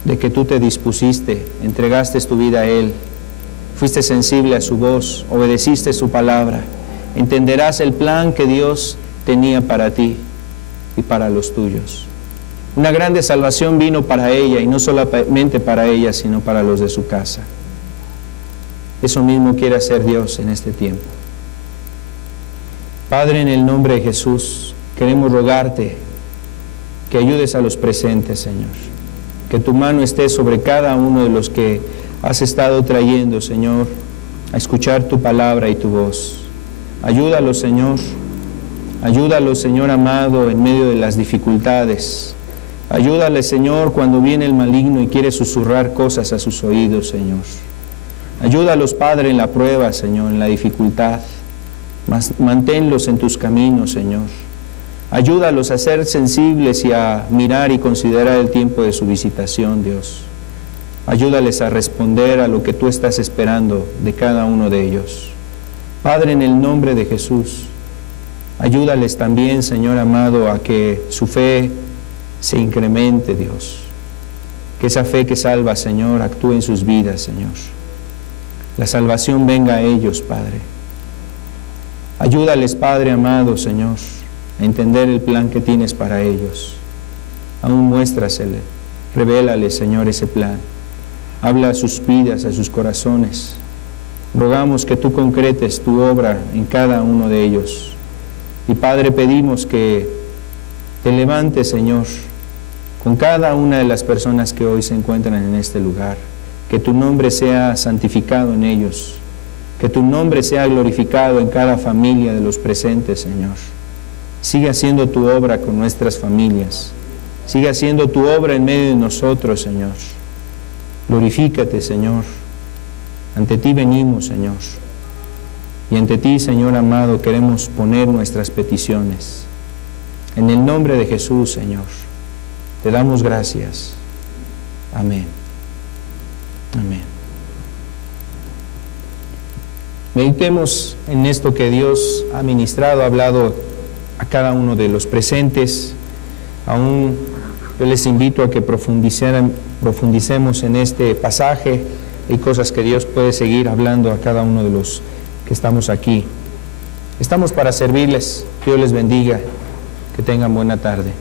de que tú te dispusiste, entregaste tu vida a Él, fuiste sensible a su voz, obedeciste su palabra. Entenderás el plan que Dios tenía para ti y para los tuyos. Una grande salvación vino para ella, y no solamente para ella, sino para los de su casa. Eso mismo quiere hacer Dios en este tiempo. Padre, en el nombre de Jesús, queremos rogarte que ayudes a los presentes, Señor. Que tu mano esté sobre cada uno de los que has estado trayendo, Señor, a escuchar tu palabra y tu voz. Ayúdalos, Señor. Ayúdalos, Señor amado, en medio de las dificultades. Ayúdale, Señor, cuando viene el maligno y quiere susurrar cosas a sus oídos, Señor. Ayúdalos, Padre, en la prueba, Señor, en la dificultad. Manténlos en tus caminos, Señor. Ayúdalos a ser sensibles y a mirar y considerar el tiempo de su visitación, Dios. Ayúdales a responder a lo que tú estás esperando de cada uno de ellos. Padre, en el nombre de Jesús, ayúdales también, Señor amado, a que su fe se incremente, Dios. Que esa fe que salva, Señor, actúe en sus vidas, Señor. La salvación venga a ellos, Padre. Ayúdales, Padre amado, Señor, a entender el plan que tienes para ellos. Aún muéstrasele, revélale, Señor, ese plan. Habla a sus vidas, a sus corazones. Rogamos que tú concretes tu obra en cada uno de ellos. Y Padre, pedimos que te levantes, Señor, con cada una de las personas que hoy se encuentran en este lugar. Que tu nombre sea santificado en ellos. Que tu nombre sea glorificado en cada familia de los presentes, Señor. Sigue haciendo tu obra con nuestras familias. Sigue haciendo tu obra en medio de nosotros, Señor. Glorifícate, Señor. Ante ti venimos, Señor. Y ante ti, Señor amado, queremos poner nuestras peticiones. En el nombre de Jesús, Señor, te damos gracias. Amén. Amén. Meditemos en esto que Dios ha ministrado, ha hablado a cada uno de los presentes. Aún yo les invito a que profundicemos en este pasaje. Hay cosas que Dios puede seguir hablando a cada uno de los que estamos aquí. Estamos para servirles. Dios les bendiga. Que tengan buena tarde.